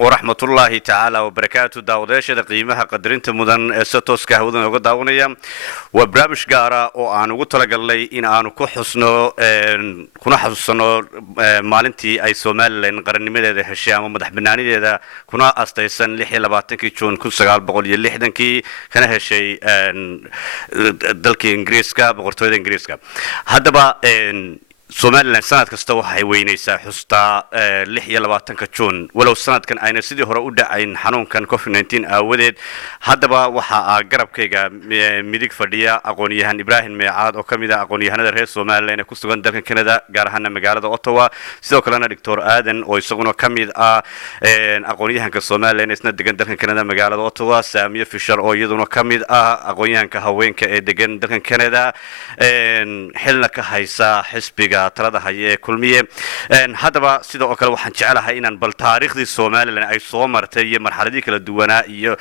ورحمة الله تعالى وبركاته داوديش قيمها قدرين تمدن ستوس كهودن وقداونيا وبرامج قارة وأنا قلت لك لي إن أنا كحسنو كنا حسنو مالنتي أي سومال لأن قرني مدة هالشيء ما مدح بناني ده كنا أستيسن لحية لبعتك يجون كل سجال بقول يلي حدن كي كان هالشيء دلك إنجليز كا بقرطوي إنجليز كا هذا بقى Somaliland sanad kasta waxay weynaysaa xustaa 26 June walow sanadkan ayna sidii hore u dhacayn xanuunkan COVID-19 aawadeed haddaba waxa garabkayga midig fadhiya aqoon-yahan Ibrahim Meecaad oo kamid ah aqoon-yahanada reer Somaliland ee ku sugan dalka Canada gaar ahaan magaalada Ottawa sidoo kalena Dr. Aadan oo isaguna kamid ah aqoon-yahanka Somaliland isna degan dalka Canada magaalada Ottawa Saamiya Fisher oo iyaduna kamid ah aqoon-yahanka haweenka ee degan dalka Canada xilna ka haysa xisbiga talada haye kulmiye hadaba sidoo kale waxaan jecelahay inaan bal taariikhdii Soomaaliland ay soo martay iyo marxaladii kala duwanaa iyo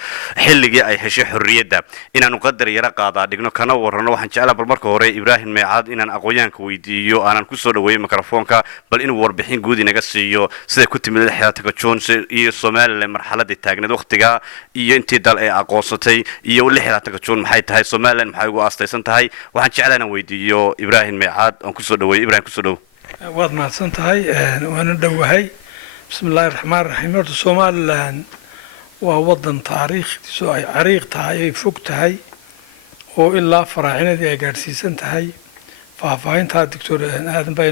xilligii ay heshay xorriyadda inaan qadar yara qaada dhigno kana warrano waxaan jecelahay bal marka hore Ibrahim Meecaad inaan aqoonyahanka weydiiyo aanan ku soo dhaweeyo mikrofoonka bal inuu warbixin guud inaga siiyo sida ku timid 26 June iyo Soomaaliland marxaladii taagneed waqtiga iyo intii dal ay aqoonsatay iyo 26 June maxay tahay Soomaaliland maxay ugu aastaysan tahay waxaan jecelahay inaan weydiiyo Ibrahim Meecaad oo ku soo dhaweeyo Ibrahim waad mahadsan tahay waana dhawahay bismillaahir rahmaanir rahiim horta Somaliland waa wadan taariikhdiisu ay cariiq tahay ay fog tahay oo ilaa faraacinadii ay gaarsiisan tahay faahfaahinta Dr. Aadan baa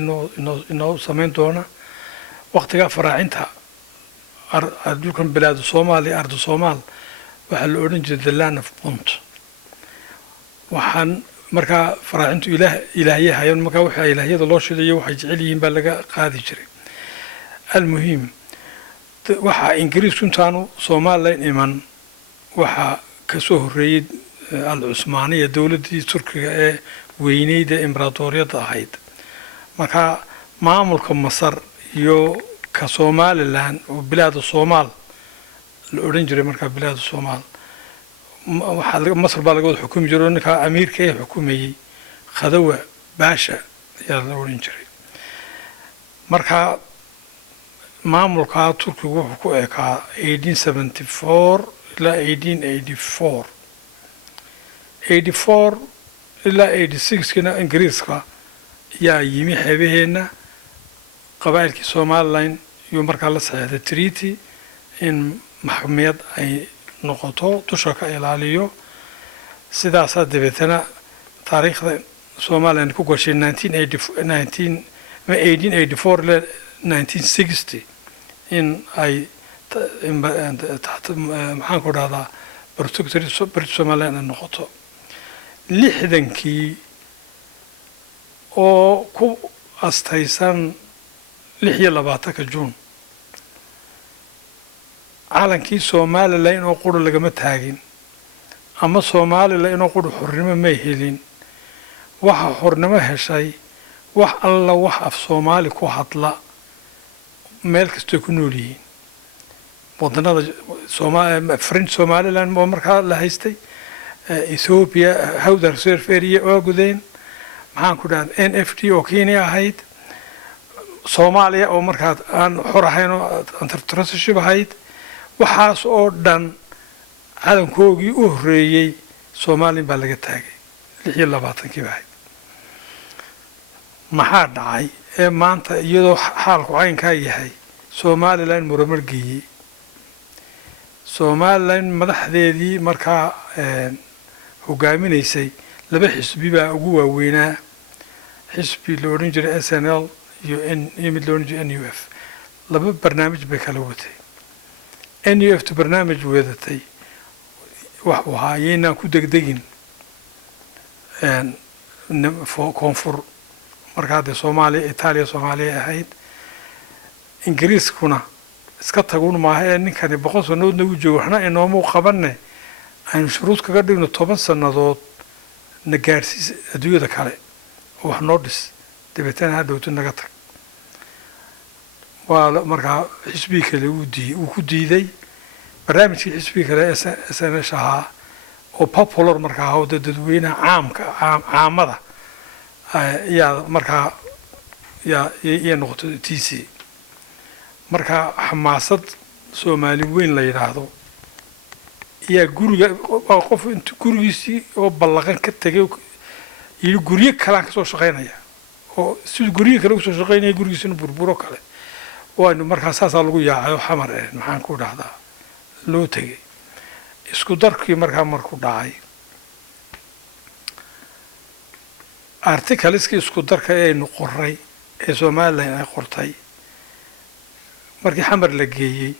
inoo samayn doona waqtiga faraacinta dhulkan bilaad Soomaaliya ardu Soomaal waxa la oran jiray the land of Punt waxaan marka faraacintu ilaahiyahayn marka waxa ilaahiyada loo shidayo waxay jecel yihiin baa laga qaadi jiray almuhiim waxa ingiriisku intaanu Soomaaliland iman waxa ka soo horeeyay al-Cusmaaniya dawladii Turkiga ee weynayda imbraadoriyada ahayd marka maamulka Masar iyo ka Somaliland oo bilaad Soomaal la oran jiray marka bilaad Soomaal waxa Masar baa laga xukumi jiray ninka amiirka ee xukumayay Khadawa Baasha ayaa la oran jiray marka maamulka Turkiga wuxuu ku ekaa 1874 ilaa 1884 ilaa 86 kana Ingiriiska yaa yimi xeebaheena qabaa'ilkii Somaliland iyo markaa la saxeexday treaty in maxkamad ay noqoto dusha ka ilaaliyo sidaas dabeetana taariikhda Somaliland ku gashay 1884 ilaa 1960 in ay maxaan ku dhahdaa protectorate Somaliland noqoto 60kii oo ku astaysan 26 June calankii Somaliland oo qoro lagama taagin ama Somaliland oo qoro xornimo ma helin waxa xornimo heshay wax alla wax af Soomaali ku hadla meel kasta ku nool yihiin wadanada French Somaliland oo markaa la haystay Ethiopia Hawdar Reserve Area oo gudeen maxaan ku dhahay NFD oo Kenya ahayd Soomaaliya oo markaa aan xor ahayn oo antartrustship ahayd waxaas oo dhan calankoogii u horeeyay Soomaaliland baa laga taagay 26kii baa maxaa dhacay ee maanta iyadoo xaalku caynka yahay Somaliland muramargii Somaliland madaxdeedii markaa hogaaminaysay laba xisbi baa ugu waaweynaa xisbi la oran jiray SNL iyo mid la oran jiray NUF laba barnaamij bay kala watay NUF barnaamij weedatay wax waxa ayna ku degdegin koonfur markaa Soomaaliya Itaaliya Soomaaliya ahayd Ingiriiskuna iska tagun maaha ninkani 100 sanadood nagu joogo waxna inoomu qabanay aan shuruud kaga dhigno 10 sanadood na gaarsiis adduunyada kale wax noo dhis dabeetana hadhowtu naga tag waa markaa xisbiga kale uu ku diiday barnaamijkii xisbiga kale SNL ahaa oo popular markaa oo dadweynaha caamada yaa markaa yaa noqotay TC markaa xamaasad soomaali weyn la yidhaahdo yaa guriga waa qof intuu gurigiisii oo ballaqan ka tegay yidhi guryo kalaan kasoo shaqaynaya oo siduu guryo kale usoo shaqaynaya gurigiisina burburo kale waanu markaa saasaa lagu yaacay oo xamar maxaan ku dhahdaa loo tegay isku darkii markaa marku dhacay articleski isku darka aynu qoray ee Soomaaliland ay qortay markii xamar la geeyey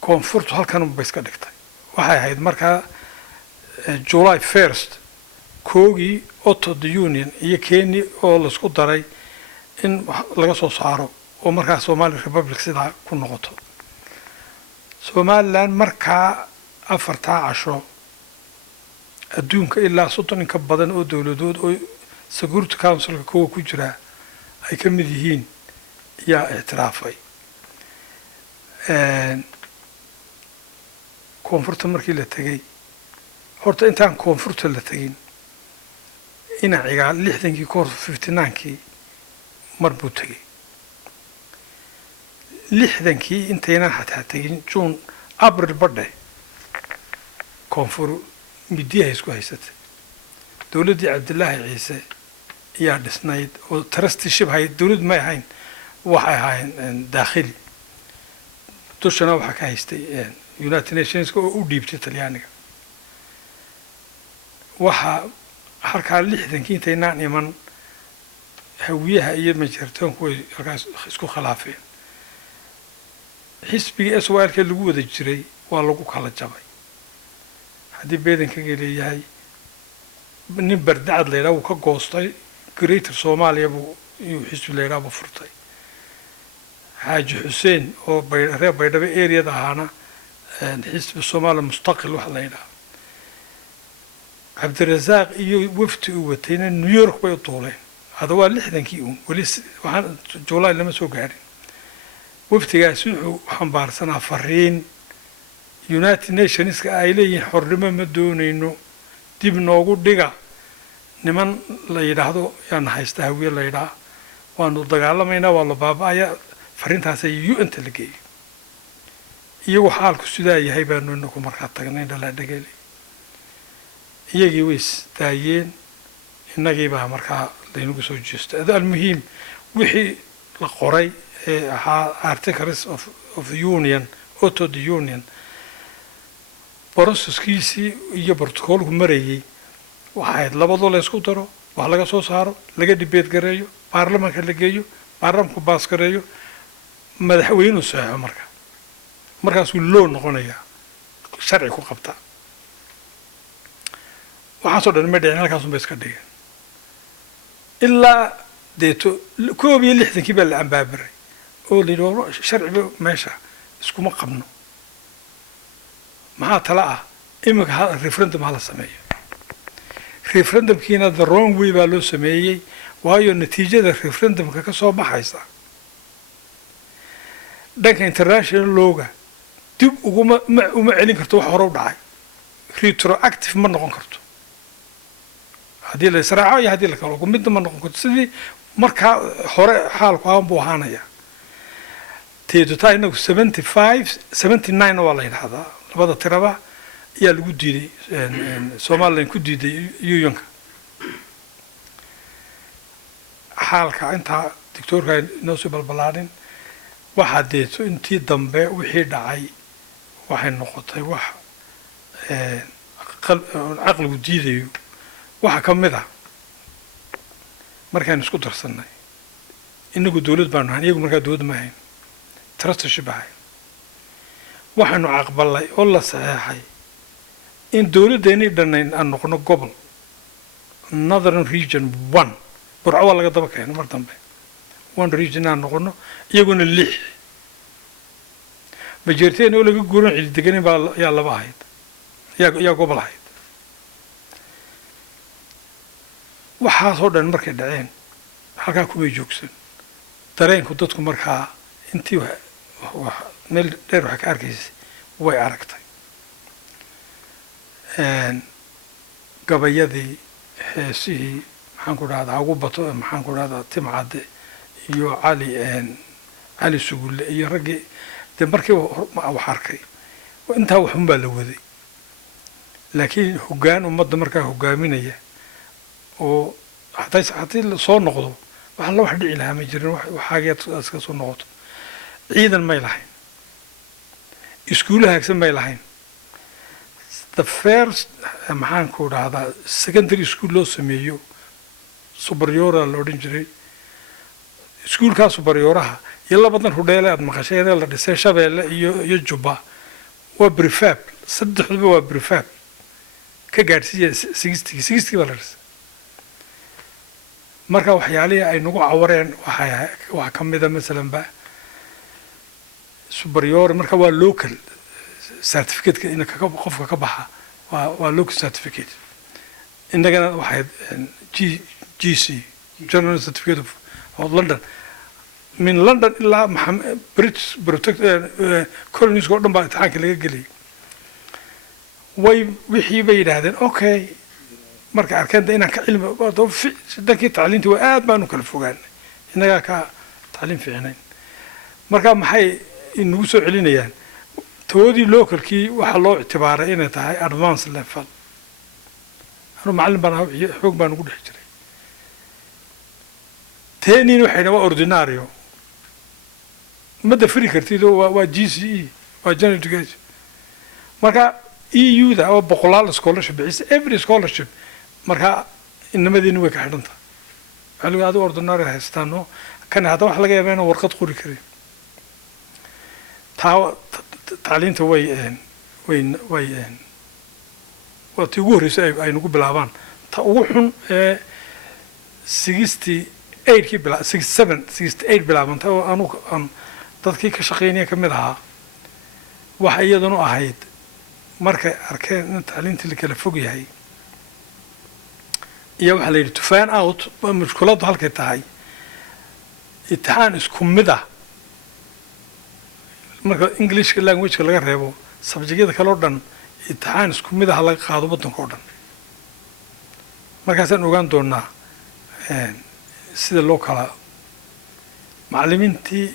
koonfurtu halkan u iska dhigtay waxay ahayd markaa July 1st koogii Auto Union iyo Kenya oo la isku daray in laga soo saaro oo markaa Somali Republic sida ku noqoto Somaliland markaa 4 casho adduunka ilaa 30 ka badan oo dawladood oo Security Council ku jira ay ka mid yihiin yaa ictiraafay koonfurta markii la tagay horta intaan koonfurta la tagin ina cigaal 60kii koor 59kii mar buu tagay 60kii intayna xataa tagin June April badhe koonfur midiyaha isku haysatay dawladii Cabdullaahi Ciise yaa dhisnayd oo trusteeship hay dawlad ma ahayn waxay ahayn daakhili dushana waxa ka haystay United Nations oo u dhiibtay Talyaaniga waxa halka 60kii intaynaan iman hawiyaha iyo majirtoonku way halkaas isku khilaafeen xisbiga SWL-ka lagu wada jiray waa lagu kala jabay haddii beedanka leeyahay nin bardacad leeyahay uu ka goostay Greater Soomaaliya buu xisbi leeyahay buu furtay Xaaji Xuseen oo reer Baydhabo area ahana xisbi Soomaali mustaqil wax leeyahay Cabdirasaaq iyo wafti uu watayna New York bay u tooleen hada waa 60kii wali waxaan July lama soo gaarin waftigaas wuxuu xambaarsanaa fariin United Nations ka ay leeyihiin xornimo ma doonayno dib noogu dhiga niman la yiraahdo yaan haysta hawiye la yiraahdo waanu dagaalamayna waa la baabaya fariintaas ay UN ta lageeyay iyagu xaalku sidaa yahay baanu ku markaa tagnay dhala dhageelay iyagii weys daayeen inagii baa markaa laynagu soo jeestay hada muhiim wixii la qoray articles of union Auto Union processkiisii iyo protocolku marayay waxay labadoo la isku daro wax laga soo saaro laga debate gareeyo baarlamaanka la geeyo baarlamaanku baas gareeyo madaxweynuhu saxo markaas uu loo noqonaya sharci ku qabta waxa soo dhan ma dhicin halkaas uu iska dhigay ilaa deeto 60kii baa la ambaabaray oo lido sharci meesha iskuma qabno maxaa tala ah imika referendum hala sameeyo referendumkiina the wrong way baa loo sameeyay waayo natiijada referendumka ka soo baxaysa dhanka international lawga dib uma celin karto wax hore u dhacay retroactive ma noqon karto haddii la israaco iyo haddii la kala midna ma noqon karto sidii markaa hore xaalku aan buu ahaanaya teedutaa inagu 79 waa la yidhaahdaa labada tiraba ayaa lagu diiday Soomaaliland ku diiday UN-ka xaalka intaa doctorka inoo soo balbalaarin waxa deeto intii dambe wixii dhacay waxay noqotay wax aqligu diidayo waxa kamid ah markaan isku darsanay inagu dawlad baan ahaan iyagu markaa dawlad ma ahayn trusteeship ahay waxaanu aqbalay oo la saxeexay in dawladeeni dhanayn aan noqono gobol Northern Region 1 burco waa laga daba keenay mar dambe one region aan noqono iyaguna 6 majorteen oo laga guuran cid degan baa yaa laba ahayd yaa gobol ahayd waxa soo dhan markay dhaceen halka ku way joogsan dareenku dadku markaa intii wax meel dheer wax ka arkaysay way aragtay gabayadii heesihii maxaan ku dhahdaa ugu bato maxaan ku dhahdaa Timcade iyo Ali Sugulle iyo ragii dee markii wax arkay intaa waxun baa la waday laakiin hoggaan ummadda markaa hoggaaminaya oo haddii soo noqdo wax la wax dhici lahaa ma jirin waxaageed iska soo noqoto ciidan may lahayn iskuulo hagaagsan may lahayn the first maxaan ku dhahdaa secondary school loo sameeyo superiora la odhan jiray iskuulkaa superioraha iyo labadan hudheele aad maqasheen ee la dhisay Shabeelle iyo Jubba waa prefab saddexduba waa prefab ka gaadhsiiya 60 baa la dhisay marka waxyaalihii ay nagu cawareen waxaa ka mid a masalan ba superior marka waa local certificate in qofka ka baxa waa local certificate indagana waxay GC General Certificate of London min London ilaa British colonies oo dhan baa imtixaanka laga geliyay way wixii bay yidhaahdeen okay marka arkeen inaan ka cilmi dankii tacliintii waa aad baanu kala fogaan inaga ka tacliin fiicnayn marka maxay inagu soo celinayaan toodii localkii waxa loo ictibaaray inay tahay advanced level anu macallin baan xoog baan ugu dhex jiray teenin waxayna waa ordinario ma dafiri kartid waa GCE waa general education marka EU da oo boqolaal scholarship bixis every scholarship marka inamadiina way ka xidhan tahay waxa lagu aad ordinary haystaano kan hada wax laga yaabaa inuu warqad qori karin tacliinta waa tii ugu horreysay ay nagu bilaabaan ta ugu xun ee 68 bilaabantay oo aan dadkii ka shaqeynaya ka mid ahaa waxa iyaduna ahayd markay arkeen in tacliintii la kala fog yahay iyo waxa la yidhi to find out mushkiladdu halkay tahay imtixaan isku mid ah marka English language laga reebo subjectyada kale oo dhan imtixaan isku mid ah laga qaado waddanka oo dhan markaasaan ogaan doonaa sida loo kala macallimiintii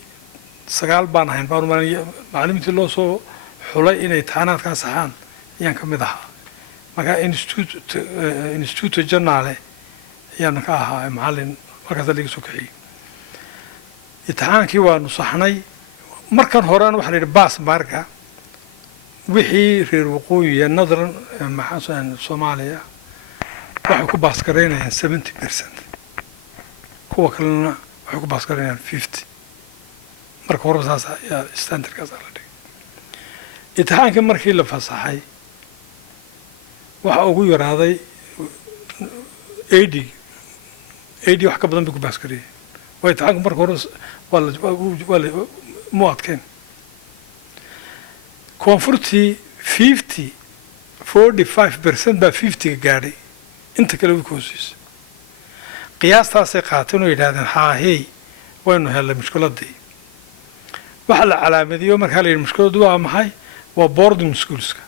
9 baan ahayn baan macallimiintii loo soo xulay inay imtixaanaadkaa saxaan ayaan ka mid ahaa marka institute journale ayaan ka ahaa macallin markaas laga soo kixiyay imtixaankii waanu saxnay markan horena waxa la yidhi baas marka wixii reer waqooyiga northern maxaan Soomaaliya waxay ku baas gareynayaan 70% kuwa kalena waxay ku baas gareynayaan 50 marka hore saas ayaa standardkaas la dhigay imtixaankii markii la fasaxay waxa ugu yaraaday 80 wax ka badan bay ku baas gareeyeen way imtixaanku marka hore waa muadkeen koonfurtii 45% baa 50 gaadhay inta kale way koosiisay qiyaastaasay qaateen oo yidhaahdeen haahey waynu helay mushkiladii waxa la calaamadiyo markaa la yidhi mushkiladu waa maxay waa boarding schoolska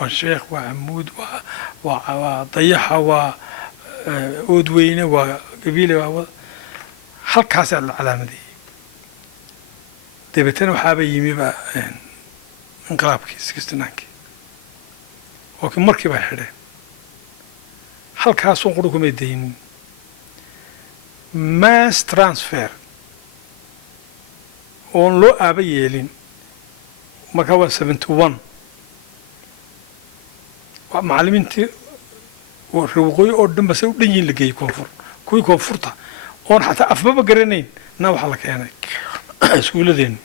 waa sheekh waa camuud waa dayaxa waa oodweyne waa gabiile waa halkaasaa la calaamadiyey dabeetana waxaaba yimiba inqilaabkii 69kii oo kii markii bay xidheen halkaasoo quru kumay daynin mass transfer oon loo aaba yeelin markaa waa 71 waa macallimiintii waqooyi oo dhan base u dhan yihiin la geeyey koonfur kuwii koonfurta oon xataa afbaba garanayn na waxaa la keenay iskuuladeenna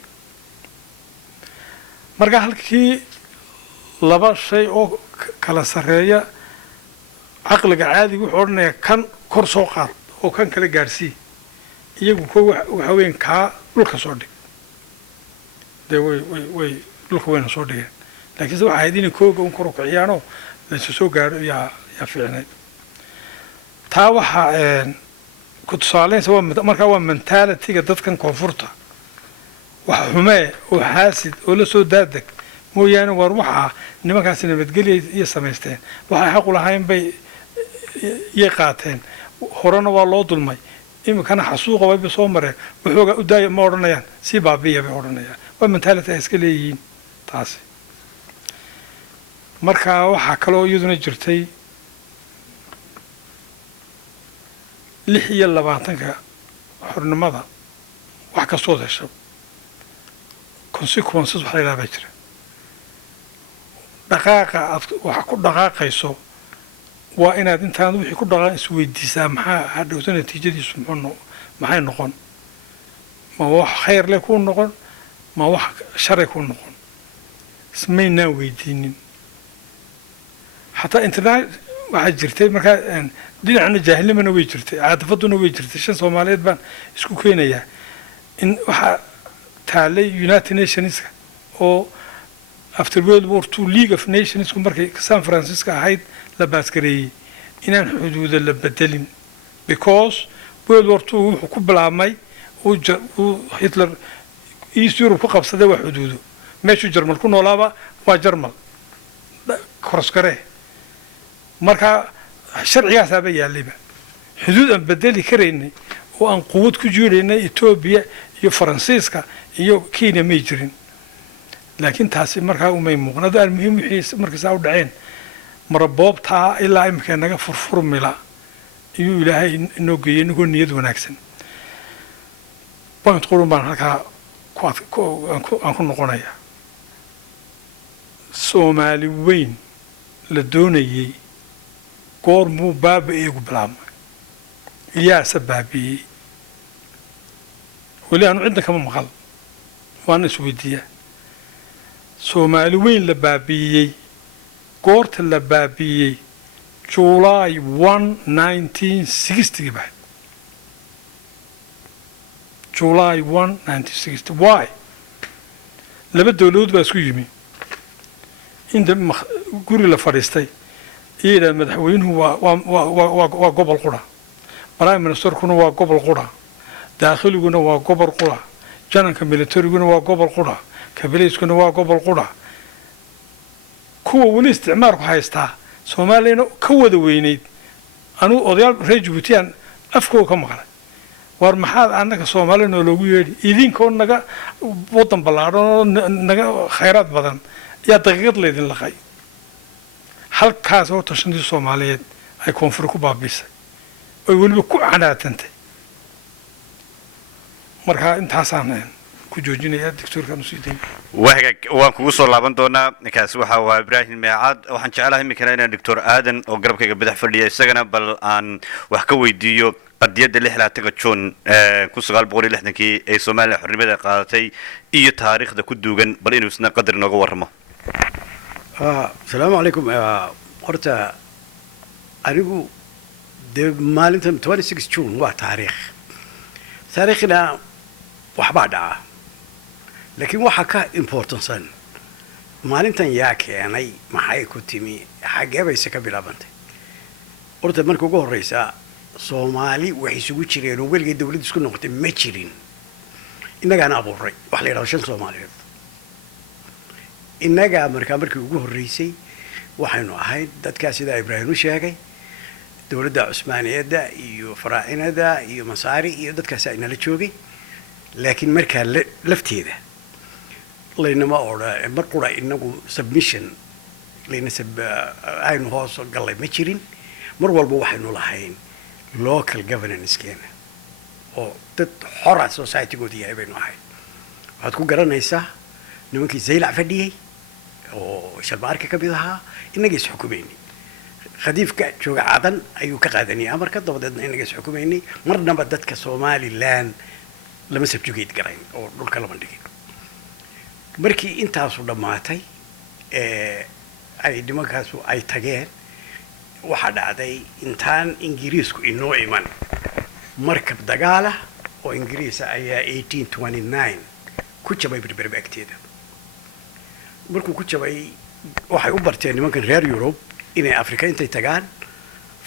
marka halkii laba shay oo kala sarreeya caqliga caadiga wuxuu odhanayaa kan kor soo qaad oo kan kala gaarsii iyagu ko waxa weeyaan kaa dhulka soo dhig dee way dhulka wayna soo dhigeen laakiinse waxay ahayd inay kooga un kor u kiciyaanoo laysu soo gaadho yaa fiicnayd taa waxaa ku tusaaleynsa markaa waa mentalityga dadkan koonfurta wax xumee oo xaasid oo la soo daadeg mooyaane war waxaa nimankaasi nabadgelya iyo samaysteen waxay xaq u lahayn bay iyay qaateen horena waa loo dulmay iminkana xasuuqa wayba soo mareen waxoogaa u daaya ma odhanayaan sii baabiya bay odhanayaan waa mentality ay iska leeyihiin taasi marka waxaa kaloo iyaduna jirtay 26 xornimada wax kastoo hesho consequences waxa la yidhahdaa jira dhaqaaqa aad wax ku dhaqaaqayso waa inaad intaan wixii ku dhaqaan isweydiisaa maxaa hadhowta natiijadiisu maxay noqon ma wax khayr leh kuu noqon ma wax shar kuu noqon ismaynaan weydiinin xataa internet waxaa jirtay markaa dhinacna jaahilnimana way jirtay caadafaduna way jirtay 5 Soomaaliyeed baan isku keenayaa in waxa taalay United Nations oo after World War II League of Nations markay San Francisco ahayd la baaskareeyay inaan xuduuda la bedelin because World War II wuxuu ku bilaabmay uu Hitler East Europe ku qabsaday wax xuduudo meeshu Jarmal ku noolaaba waa Jarmal korskare marka sharcigaas aaba yaalayba xuduud aan bedeli karaynay oo aan quwad ku jiireynay Ethiopia iyo Faransiiska iyo Kenya ma jirin laakiin taasi markaa umay muuqnada muhiim wixii markaa u dhaceen maraboobta ilaa imka naga furfurmila iyo ilaahay inoo geeyay inuu niyad wanaagsan point qurun baan halka ku noqonaya Soomaali weyn la doonayay goor muu baaba eegu bilaabmay iyaa sabaabiyay wali aanu cidna kama maqal waan isweydiiyaa Soomaali weyn la baabiyay goorta la baabiyay July 1 1960 baa July 1 1960 why laba dawladood baa isku yimi inta guri la fadhiistay iyada madaxweynuhu waa gobol qura prime ministerkuna waa gobol qura daakhliguna waa gobol qura jananka militariguna waa gobol qura kabilayskuna waa gobol qura kuwa wali isticmaalku haystaa Soomaaliyana ka wada weyneyd anu odayaal reer Djibouti afkooda ka maqlay war maxaad annaga Soomaaliyana loogu yeedhi idinkoo naga wadan ballaaran naga khayraad badan yaa daqiiqad leedin laqay halkaas oo tashantii Soomaaliyeed ay koonfur ku baabisay oo waliba ku canaatantay marka intaasaan ku joojinaya doctorkan Suudin waan kugu soo laaban doonaa kaas waxa waa Ibrahim Meecad waxaan jecelahay imikana inaan Dr. Aadan oo garabkayga badax fadhiya isagana bal aan wax ka weydiiyo qadiyada 16 June 1960 ee Soomaaliya xornimada qaadatay iyo taariikhda ku duugan bal inuu isna qadar nooga warramo السلام عليكم horta anigu de maalintan 26 June waa taariikhna waxba dhaca laakiin waxa ka importansan maalintan yaa keenay maxay ku timi xagee bay ka bilaabantay horta markii ugu horeysa Soomaali waxay isugu jireen oo weligeed dawladdu isku noqotay ma jirin innagana abuuray wax la yiraahdo shan Soomaaliyeed innaga markii ugu horeysay waxaynu ahayd dadka sida Ibrahim sheegay dawladda Cusmaaniyada iyo Faraacinada iyo Masaari iyo dadkaas ay nala joogay laakiin markaa lafteeda laynama oraa marqura inagu submission aynu hoos galay ma jirin mar walba waxaynu lahayn local governance keena oo dad xora society-gooda yahay baynu ahayd waxaad ku garanaysaa nimankii Zaylac fadhiyay oo shalbaarka ka mid ahaa inaga is xukumeynay khadiifka jooga cadan ayuu ka qaadanay amarka dabadeedna inaga is xukumeynay marnaba dadka Somaliland lama subjugate garayn oo dhulka lama dhigin markii intaasu dhamaatay ay nimankaasu ay tageen waxa dhacday intaan Ingiriisku inoo iman markab dagaala oo Ingiriis ayaa 1829 ku jabay berberbaagteeda markuu ku jabay waxay u barteen nimankan reer Europe inay Afrika intay tagaan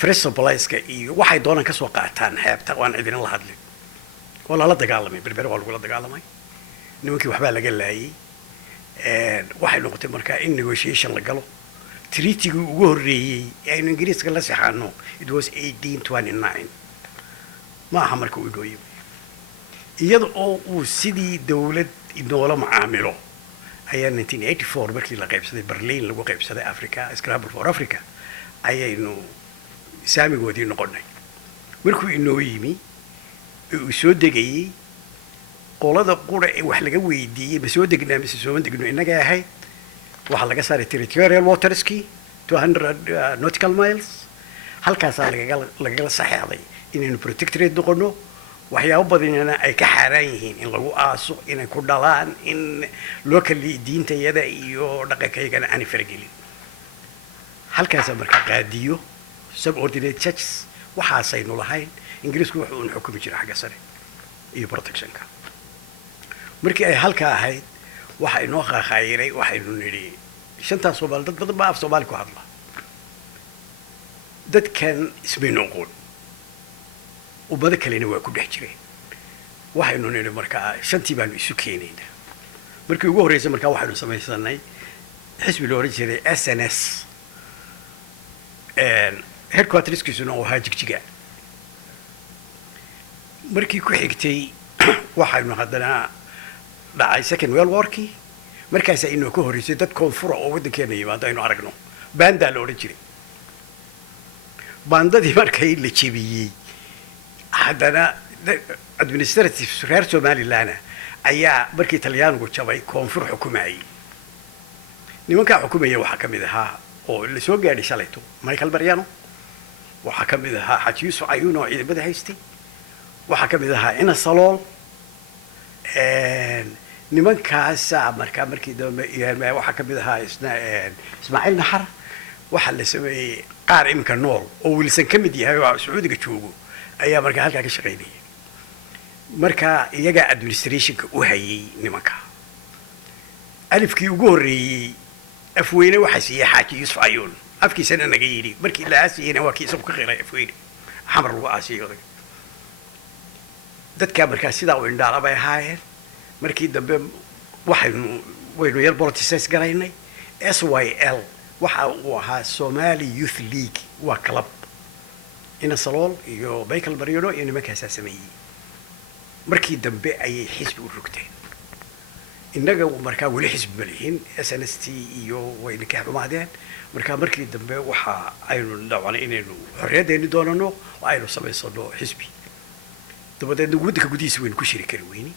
fresh supplies-ka iyo waxay doonaan ka soo qaataan xeebta waan idin la hadlin wala la dagaalamay berber waa lagu dagaalamay nimankii waxba laga laayay waxay noqotay markaa in negotiation la galo treaty-gu ugu horeeyay ee Ingiriiska la saxaano it was 1829 ma aha markuu u dhooyay iyada oo uu sidii dawlad inoola macaamilo ayaa 1984 markii la qaybsaday berlin lagu qaybsaday africa scramble for africa ayaynu saamigoodii noqonay markuu inoo yimi uu soo degayey qolada qura ee wax laga weydiiyey ma soo degnaa mise sooma degno innaga ahayd waxaa laga saaray territorial waterski 200 nautical miles halkaasaa lagala saxeexday inaynu protectorate noqono waxyaabo badanina ay ka xaaraan yihiin in lagu aaso inay ku dhalaan in loo kali diintayada iyo dhaqankaygana aanay faragelin halkaasaa markaa qaadiyo subordinate judges waxaasaynu lahayn ingiriisku wuxuu un xukumi jiray xagga sare iyo protectionka markii ay halkaa ahayd waxa inoo qaaqaayiray waxaynu nidhi shantaas soomaali dad badan baa af soomaali ku hadla dadkan ismaynu oqoon ummado kalena waa ku dhex jireen waxaynu nidhi markaa shantii baanu isu keenaynaa markii ugu horreysay markaa waxaynu samaysanay xisbi la oran jiray SNS headquarterskiisuna uu ahaa jigjiga markii ku xigtay waxaynu haddana dhacay second world warkii markaasaa inoo ka horreysay dad koonfura oo waddankeena yimaado aynu aragno baandaa la odhan jiray baandadii markay la jebiyey haddana administrative reer somalilandna ayaa markii talyaanigu jabay koonfur xukumayay nimankaa xukumaya waxaa ka mid ahaa oo la soo gaadhay shalayto michael mariano waxaa ka mid ahaa xaji yuusuf cayuun oo ciidamada haystay waxaa ka mid ahaa ina salool nimankaasaa markaa markii dambe waxaa ka mid ahaa ismaaciil naxar waxaa la sameeyey qaar iminka nool oo wilson ka mid yahay oo sacuudiga joogo ayaa markaa halkaa ka shaqaynaya marka iyagaa administrationka u hayay nimanka alifkii ugu horreeyey afweyne waxaa siiyey xaaji yuusuf cayuun afkiisana naga yidhi markii la aasiyeyna waa kii isagu ka qiray afweyne xamar lagu aasiyey odag dadkaa markaa sidaa u indhaala bay ahaayeen markii dambe waynu yar politicize garaynay SYL waxa uu ahaa Somali Youth League waa club ina salool iyo Michael Mariano iyo nimankaasaa sameeyey markii dambe ayay xisbi u rogteen innaga markaa weli xisbi ma lihin SNST iyo wayna ka xumaadeen markaa markii dambe waxa aynu dhawanay inaynu xorriyaddeeni doonano oo aynu samaysano xisbi dabadeedna waddanka gudihiisa waynu ku shiri kari weyni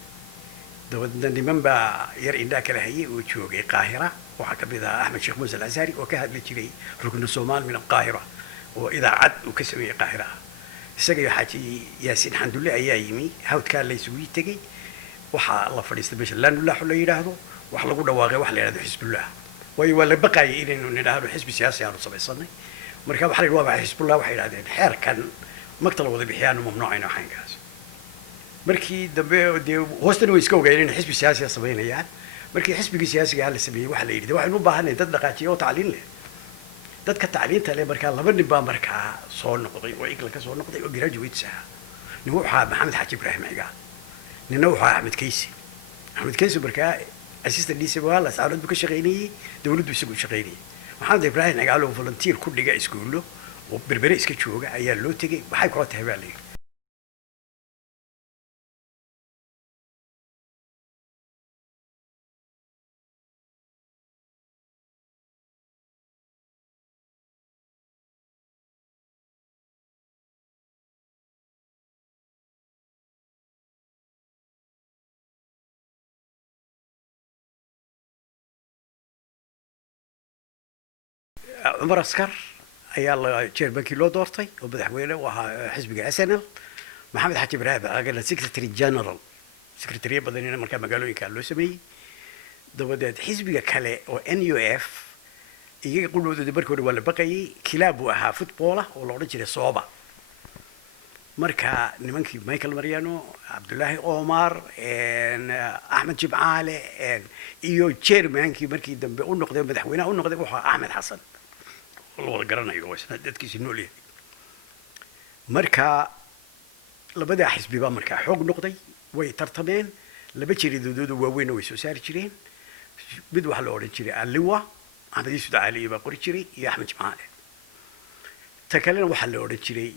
dabadeedna niman baa yar indhaa kala hayay oo joogay qaahira waxaa ka mid ahaa axmed sheekh muuse alazari oo ka hadli jiray ruknu soomaal min alqaahira oo idaacad uu ka sameeyey qaahira isaga iyo xaaji yaasiin xandulle ayaa yimi hawdkaa la isugu tegey waxaa la fadhiistay meesha laanulaaxu la yidhaahdo wax lagu dhawaaqay wax la yidhahdo xisbullah waayo waa la baqaayay inaynu nidhaahdo xisbi siyaasi aanu samaysanay marka waxaa la yidhi waa maxay xisbullah waxay yidhahdeen xeerkan magta la wada bixiyaanu mamnuucayno xaynkaas markii dambe dee hoostana way iska ogaayeen in xisbi siyaasiga samaynayaan markii xisbigii siyaasiga la sameeyey waxaa la yidhi waxaynu u baahanay dad dhaqaajiya oo tacliin leh dadka tacliinta leh markaa laba nin baa markaa soo noqday oo igla ka soo noqday oo graduates ah nin wuxuu ahaa maxamed xaaji ibraahim cigaal ninna wuxuu ahaa axmed kaysi markaa assistant dc waa la saarad buu ka shaqaynayey dawladdu isagu u shaqaynayey maxamed ibraahim cigaal oo volunteer ku dhiga iskuullo oo berbere iska jooga ayaa loo tegey waxay kula tahay baa la yidhi عمر عسكر ayaa chairmankii loo doortay oo madaxweyne u ahaa xisbiga SNL maxamed xaaji ibraahim agana secretary general secretary badanina markaa magaalooyinka loo sameeyey dabadeed xisbiga kale oo NUF iyaga qulooda markii hore waa la baqayay kilaab uu ahaa football oo la odhan jiray sooba marka nimankii Michael Mariano Abdullahi Omar Ahmed Jibcaale iyo chairmankii markii dambe u noqday madaxweynaha u noqday wuxuu Ahmed Xasan loo garanayo isna dadkiisa nool yahay marka labada xisbi baa markaa xoog noqday way tartameen laba jiridood waaweyn oo soo saari jireen mid waxa la oran jiray Aliwa Ahmed Yusuf Ali baa qori jiray iyo Ahmed Jamaale ta kalena waxa la oran jiray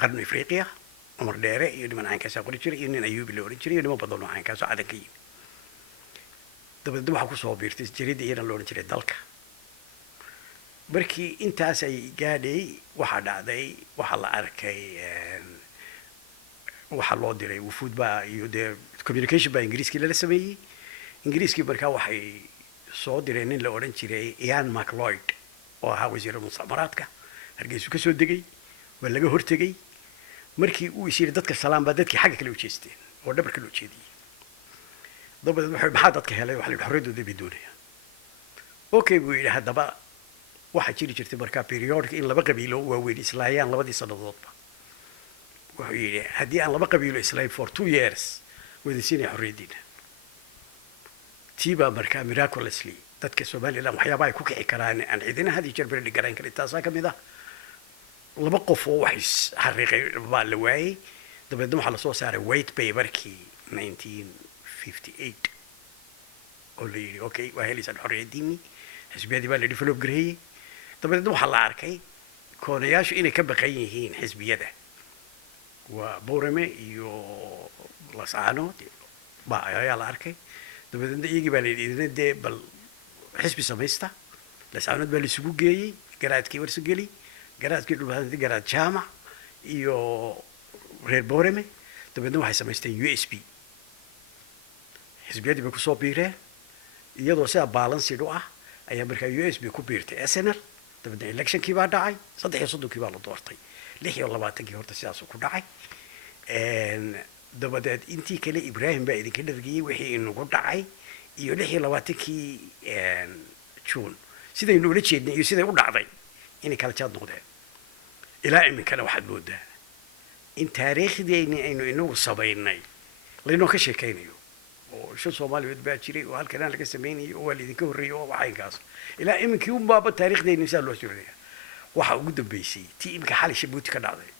qarni Afriqiya Umar Dheere iyo niman aan ka soo qori jiray iyo nin Ayubi la oran jiray iyo niman badan oo aan ka soo cadan ka yimid dabadeedna waxaa kusoo biirtay jaridda iyana la odhan jiray dalka markii intaas ay gaadhay waxaa dhacday waxaa la arkay waxaa loo diray wufuud baa iyo dee communication baa ingiriiskii lala sameeyey ingiriiskii markaa waxay soo direen nin la odhan jiray Ian MacLeod oo ahaa wasiirka mustacmaraadka hargeysu ka soo degay waa laga hortegay markii uu isiri dadka salaam baa dadkii xagga kale u jeesteen oo dhabarka loo jeediyey dabadeed waxay maxaa dadka helay waxa la yidhi xorriyadooda bay doonayaan okay buu yidhi haddaba waxaa jiri jirtay markaa periodka in laba qabiilo waaweyn islaayaan labadii sannadoodba wuxuu yidhi haddii aan laba qabiilo islaay for 2 years wada siinaya xorriyaddiina tii baa markaa miraculously dadka somaliland waxyaaba ay ku kici karaan aan cidina had iyo jeer beri garayn karin taasaa ka mid ah laba qof oo wax xariiqay baa la waayey dabeedna waxaa lasoo saaray white paperkii 1958 oo la yidhi okay waa helaysaan xorriyaddiinii xisbiyadii baa la develop gareeyey dabeedna waxaa la arkay koonayaashu inay ka baqan yihiin xisbiyada waa Boorame iyo Laascaanood baa ayaa la arkay dabeedna iyagii baa la yidhi dee bal xisbi samaysta Laascaanood baa la isugu geeyey garaadkii warsageli garaadkii dhulbaanti garaad jaamac iyo reer Boorame dabeedna waxay samaysteen USB xisbiyadii bay kusoo biireen iyadoo sidaa balanced u ah ayaa markaa USB ku biirtay SNL dabeedna electionkii baa dhacay 33kii baa la doortay 26kii horta sidaasuu ku dhacay dabadeed intii kale Ibrahim baa idinka dhargiyey wixii inagu dhacay iyo 26kii June sidaynu ula jeednay iyo siday u dhacday inay kala jaad noqdeen ilaa iminkana waxaad moodaa in taariikhdeeni aynu inagu samaynay laynoo ka sheekaynayo oo shan Soomaaliyeed baa jiray oo halkan laga sameeyay oo waalidinka horreeyay oo waxaynkaas ilaa iminkii un baaba taariikhdeeni saa loo sooreeyaa waxa ugu dambeysay tii imka xal Shabuuti ka dhacday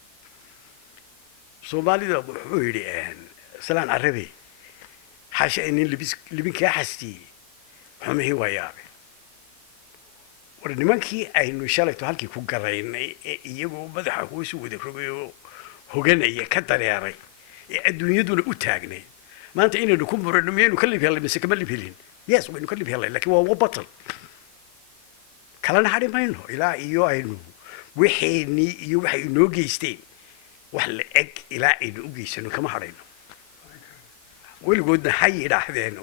Soomaalida wuxuu yidhi salaan carabi xasha in libinka xasti xumihii waayaabay war nimankii aynu shalayto halkii ku garaynay ee iyagoo madaxa hoos u wada rogayo hoganaya ka dareeray ee adduunyaduna u taagnay maanta inaynu ku murano miyaynu ka lib helay mise kama lib helin yes waynu ka lib helay laakiin waa batal kalena hadhi mayno ilaa iyo aynu wixeeni iyo waxay inoo geysteen wax la eg ilaa aynu u geysano kama hadhayno weligoodna hay yidhaahdeen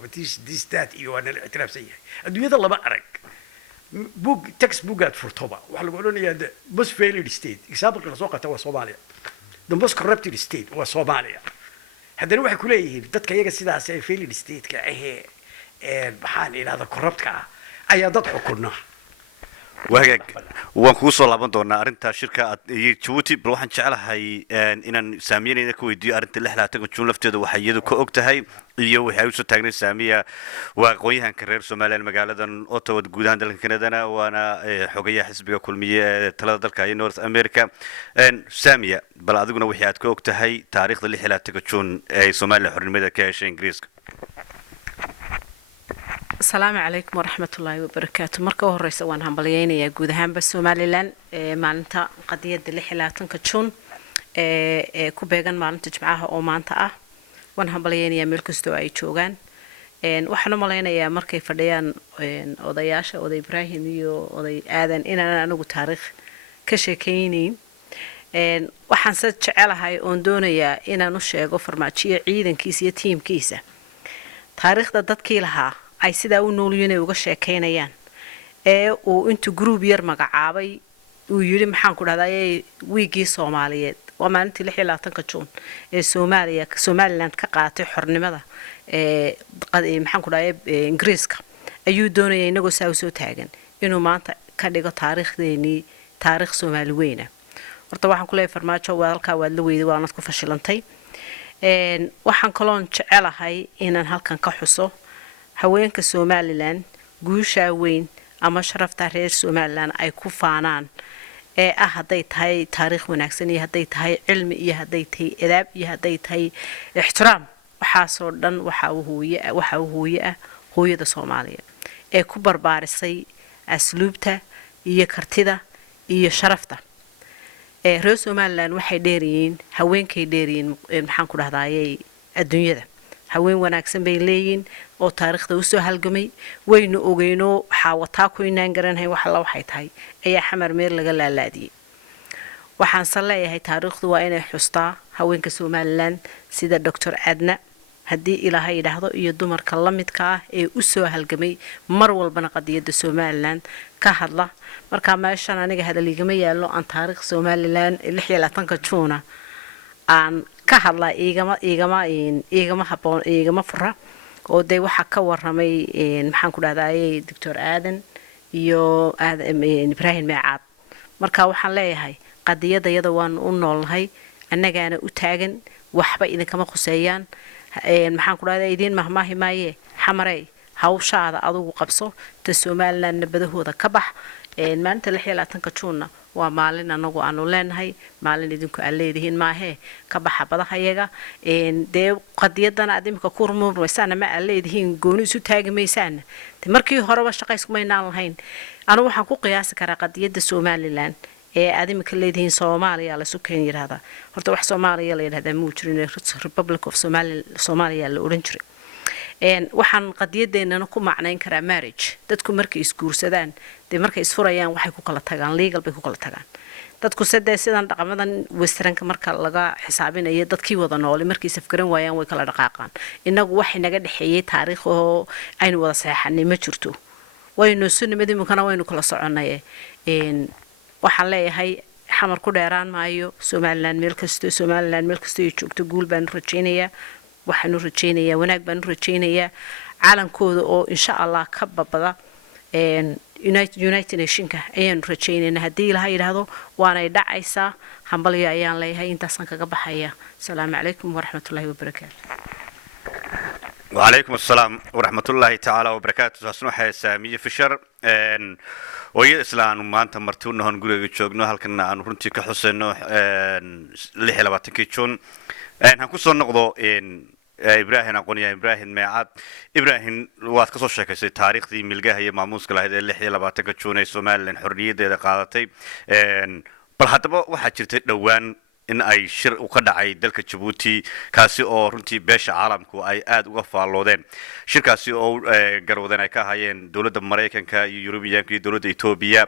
this that iyo waa nala ictiraafsan yahay adduunyada lama arag book textbook aad furtoba waxa lagu odhanayaa the most failed state example la soo qaata waa Soomaaliya the most corrupted state waa Soomaaliya haddana waxay ku leeyihiin dadka iyaga sidaas ay failed state-ka maxaan idhahdaa corrupt-ka ah ayaa dad xukuna wahagaag waan kugu soo laaban doonaa arrinta shirka Djibouti bal waxaan jeclahay inaan saamiyayna ku weydiiyo arrinta 26 June lafteeda waxa iyadu ka og tahay iyo waxa uu soo taagnay saamiya waa aqoonyahanka reer Soomaaliya magaaladan Ottawa guud ahaan dalka Canada waana xogayaha xisbiga kulmiye ee talada dalka North America saamiya bal adiguna wixii aad ka og tahay taariikhda 26 June ee Soomaaliya xornimada ka heshay Ingiriiska السلام عليكم ورحمة الله وبركاته مركو هرئيس وان همبليين يا جودهان بس سوماليلان معناتها قضية اللي حلاتن كتشون كوبيجان معناتها جمعها أو معناتها وان همبليين يا ملكستو أي شوغان وحنا ملاين يا مركي فديان أضياشة أضي إبراهيم يو أضي آذن إن أنا نقول تاريخ كشكيني وحن سد شعلها هاي أندونا يا إن نشيء غفر ما شيء عيدا كيس يتيم كيسة تاريخ ده تذكي لها ay sida u nooliyeen uga sheekeynayaan ee uu intu group yar magacaabay uu yiri maxaan ku dhahday wiigii Soomaaliyeed waa maalintii 26 June ee Somaliland ka qaatay xornimada maxaan ku dhahday Ingiriiska ayuu doonayay inagoo soo taagan inuu maanta ka dhigo taariikhdeeni taariikh Soomaali weyna horta waxaan ku leeyahay farmaajo waa halka waa la weeyday waanad ku fashilantay waxaan kaloon jecelahay inaan halkan ka xuso haweenka Somaliland guusha weyn ama sharafta reer Somaliland ay ku faanaan ee haday tahay taariikh wanaagsan iyo haday tahay cilmi iyo haday tahay adaab iyo haday tahay ixtiraam waxa soo dhan waxa uu hooyada Soomaaliya ee ku barbaarisay asluubta iyo kartida iyo sharafta ee reer Somaliland waxay dheeriyeen haweenkay dheeriyeen maxaan ku dhahdayay adduunyada haween wanaagsan bay leeyihiin oo taariikhda u soo halgamay waynu ogeyno xaawataa ku inaan garanhay wax la waxay tahay ayaa xamar meer laga laalaadiyay waxaan saleeyahay taariikhdu waa inay xustaa haweenka Soomaaliland sida Dr. Adna haddii ilaahay yiraahdo iyo dumarka la midka ah ee u soo halgamay mar walbana qadiyada Soomaaliland ka hadla marka meeshan aniga hadaligama yaalo aan taariikh Soomaaliland 26 Juuna aan ka hadla igama haboon igama fura oo day waxa ka waramay maxaan ku dhahdaayay Dr. Aadan iyo Ibrahim Meecaad marka waxaan leeyahay qadiyada yada waan u noolnahay annagana u taagan waxba idinkama khuseeyaan maxaan ku dhahdaa idin mahmaahi maaye xamaray hawshaada adigu qabso ta Soomaaliland nabadahooda ka bax maanta 26 Juuna waa maalin anagu aanu leenahay maalin idinku aleedihiin maahe ka baxa badahayaga dee qadiyadana adimka ku rumurmaysan ma aleedihiin gooni isu taagmaysan markii horeba shaqayskumaynaan lahayn anu waxaan ku qiyaasi karaa qadiyada Soomaaliland ee adimka leedihiin Soomaaliya la sukeen yiraahdaa horta wax Soomaaliya la yiraahdaa muu jirin Republic of Somalia la oran jiray waxaan qadiyadeena ku macnayn karaa marriage dadku markay isguursadaan de markay isfurayaan waxay ku kala tagaan legal bay ku kala tagaan dadku sidan dhaqamadan westernka marka laga xisaabinayo dadkii wada nool markay safgaran waayaan way kala dhaqaaqaan inagu waxay naga dhaxeeyay taariikh oo aynu wada saxanay ma jirto waynu sunnimada imkana waynu kala soconay waxaan leeyahay xamar ku dheeraan maayo Soomaaliland meel kasto ay joogto guul baan rajaynayaa waxaanu rajaynayaa wanaag baan rajaynayaa calankooda oo insha Allah ka babada United Nationka ayaan rajaynaynaa hadii la yiraahdo waanay dhacaysaa hambalyo ayaan leeyahay intaas kaga baxaya assalaamu calaykum waraxmatullaahi wabarakaatuh وعليكم السلام ورحمة الله تعالى وبركاته سنوحي سامية فشر ويا إسلام ما أنت مرتون هنقول جوجنا هل كنا نرنتي كحسن اللي حلبات كيتشون هنكون صنقضو إبراهيم أقول يا إبراهيم ميعاد إبراهيم وقت كسر شيء كسي تاريخ ذي ملقاه هي معموس كله هذا اللي حلبات كيتشون الصومال لأن حرية ذي قاعدتي بل حتى واحد شرت دوان in ay shir u ka dhacay dalka Djibouti kaasi oo runtii beesha caalamku ay aad uga faalloodeen shirkaasi oo garwadan ay ka hayeen dawladda Mareykanka iyo Yurubiyaanka iyo dawladda Itoobiya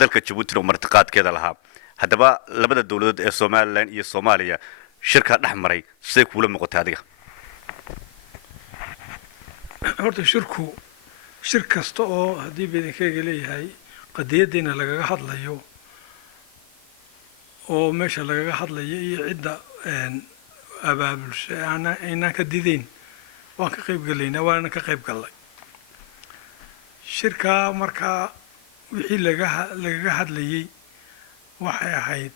dalka Djibouti oo martiqaadkeeda lahaa haddaba labada dawladood ee Soomaaliland iyo Soomaaliya shirka dhaxmaray sidee kula muuqataa adiga horta shir kasta oo hadii bidinkeega leeyahay qadiyadeena lagaga hadlayo oo meesha lagaga hadlayo iyo cidda abaabulsha ayna ka dideen waan ka qayb galaynaa waana ka qayb galay shirka marka wixii lagaga hadlayay waxay ahayd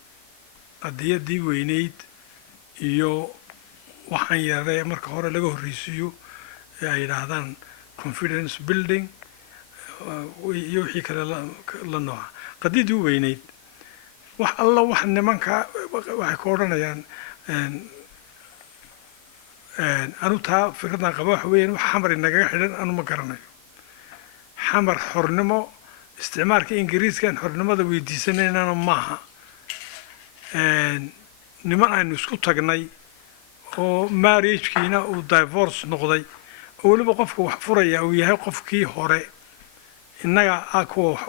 qadiyadii weyneyd iyo waxaan yaray marka hore laga horreysiyo ay yiraahdaan confidence building iyo wixii kale la nooca qadiyadii weyneyd wax alla wax nimanka waxay ku oranayaan anu taa fikradan qaba wax weeyaan wax xamar inaga xidhan anu ma garanayo xamar xornimo isticmaalka ingiriiskan xornimada weydiisanayna maaha niman aynu isku tagnay oo marriage-kiina uu divorce noqday oo waliba qofka wax furaya uu yahay qofkii hore inaga kuwa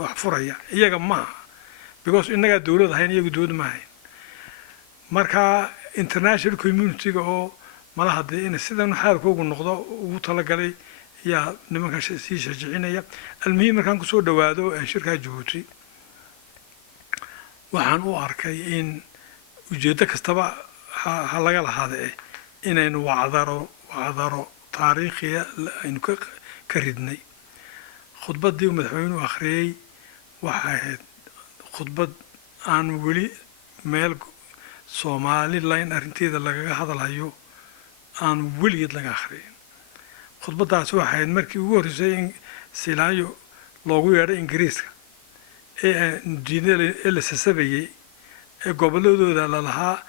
wax furaya iyaga maaha because inaga dawladda hayn iyagu dawlad ma hayn marka international community oo malaha in sidan xaalkoogu noqdo ugu tala galay ya nimanka sii shajicinaya almuhiim markaan ku soo dhawaado shirka Djibouti waxaan u arkay in ujeedo kastaba ha laga lahaado inaynu wacdaro taariikhiya aynu ka ridnay khudbadii madaxweynuhu akhriyay waxay ahayd khudbad aan weli meel Soomaaliland arinteeda lagaga hadlayo aan weligeed laga akhriyin khudbadaas waxay markii ugu horeysay in Silaayo loogu yeedhay Ingiriiska diinada la sasabayay goboladooda la lahaa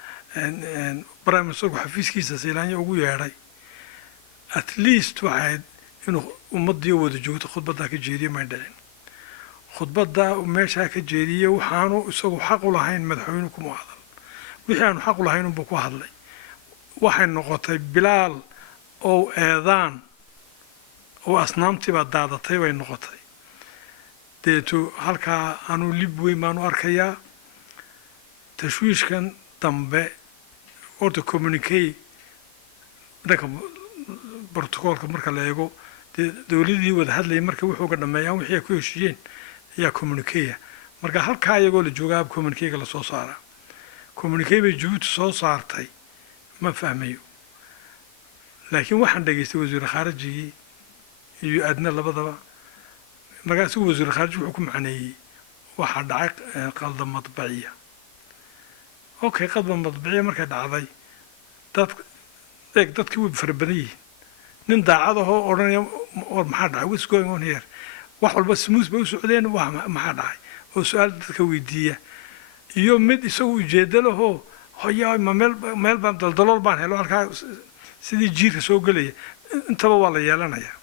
prime minister xafiiskiisa Silaayo ugu yeedhay at least waxay inuu ummadii wada joogto khudbada ka jeediyay ma dhicin khudbada meesha ka jeediyay waxaanu isagu xaq u lahayn madaxweynuhu kuma hadal wixii aanu xaq u lahayn buu ku hadlay waxay noqotay bilaal oo eedaan oo asnaamtii baa daadatay bay noqotay deetu halkaa anuu lib weyn baanu arkayaa tashwiishkan dambe horta communicate dhanka brotocoolka marka la eego dee dowladii wada hadlayay marka wuxuuga dhameeyaan wixii ay ku heshiiyeen ayaa communiqueya marka halkaa iyagoo la joogaa communiquega la soo saaraa communique bay Djibouti soo saartay ma fahmayo laakiin waxaan dhageystay wasiir khaarijigii iyo adna labadaba markaas wasiir khaarij wuxuu ku macneeyay waxa dhacay qaldan madbaciya okay qaldan madbaciya markay dhacday dadkii way farabadan yihiin nin daacad ahoo odhanaya war maxaa dhacay what's going on here wax walba smooth bay u socdeen maxaa dhacay oo su-aal dadka weydiiya iyo mid isagu ujeedo lahoo hoyaa ma meel baan daldalool baan helo halkaa sidii jiirka soo gelaya intaba waa la yeelanayaa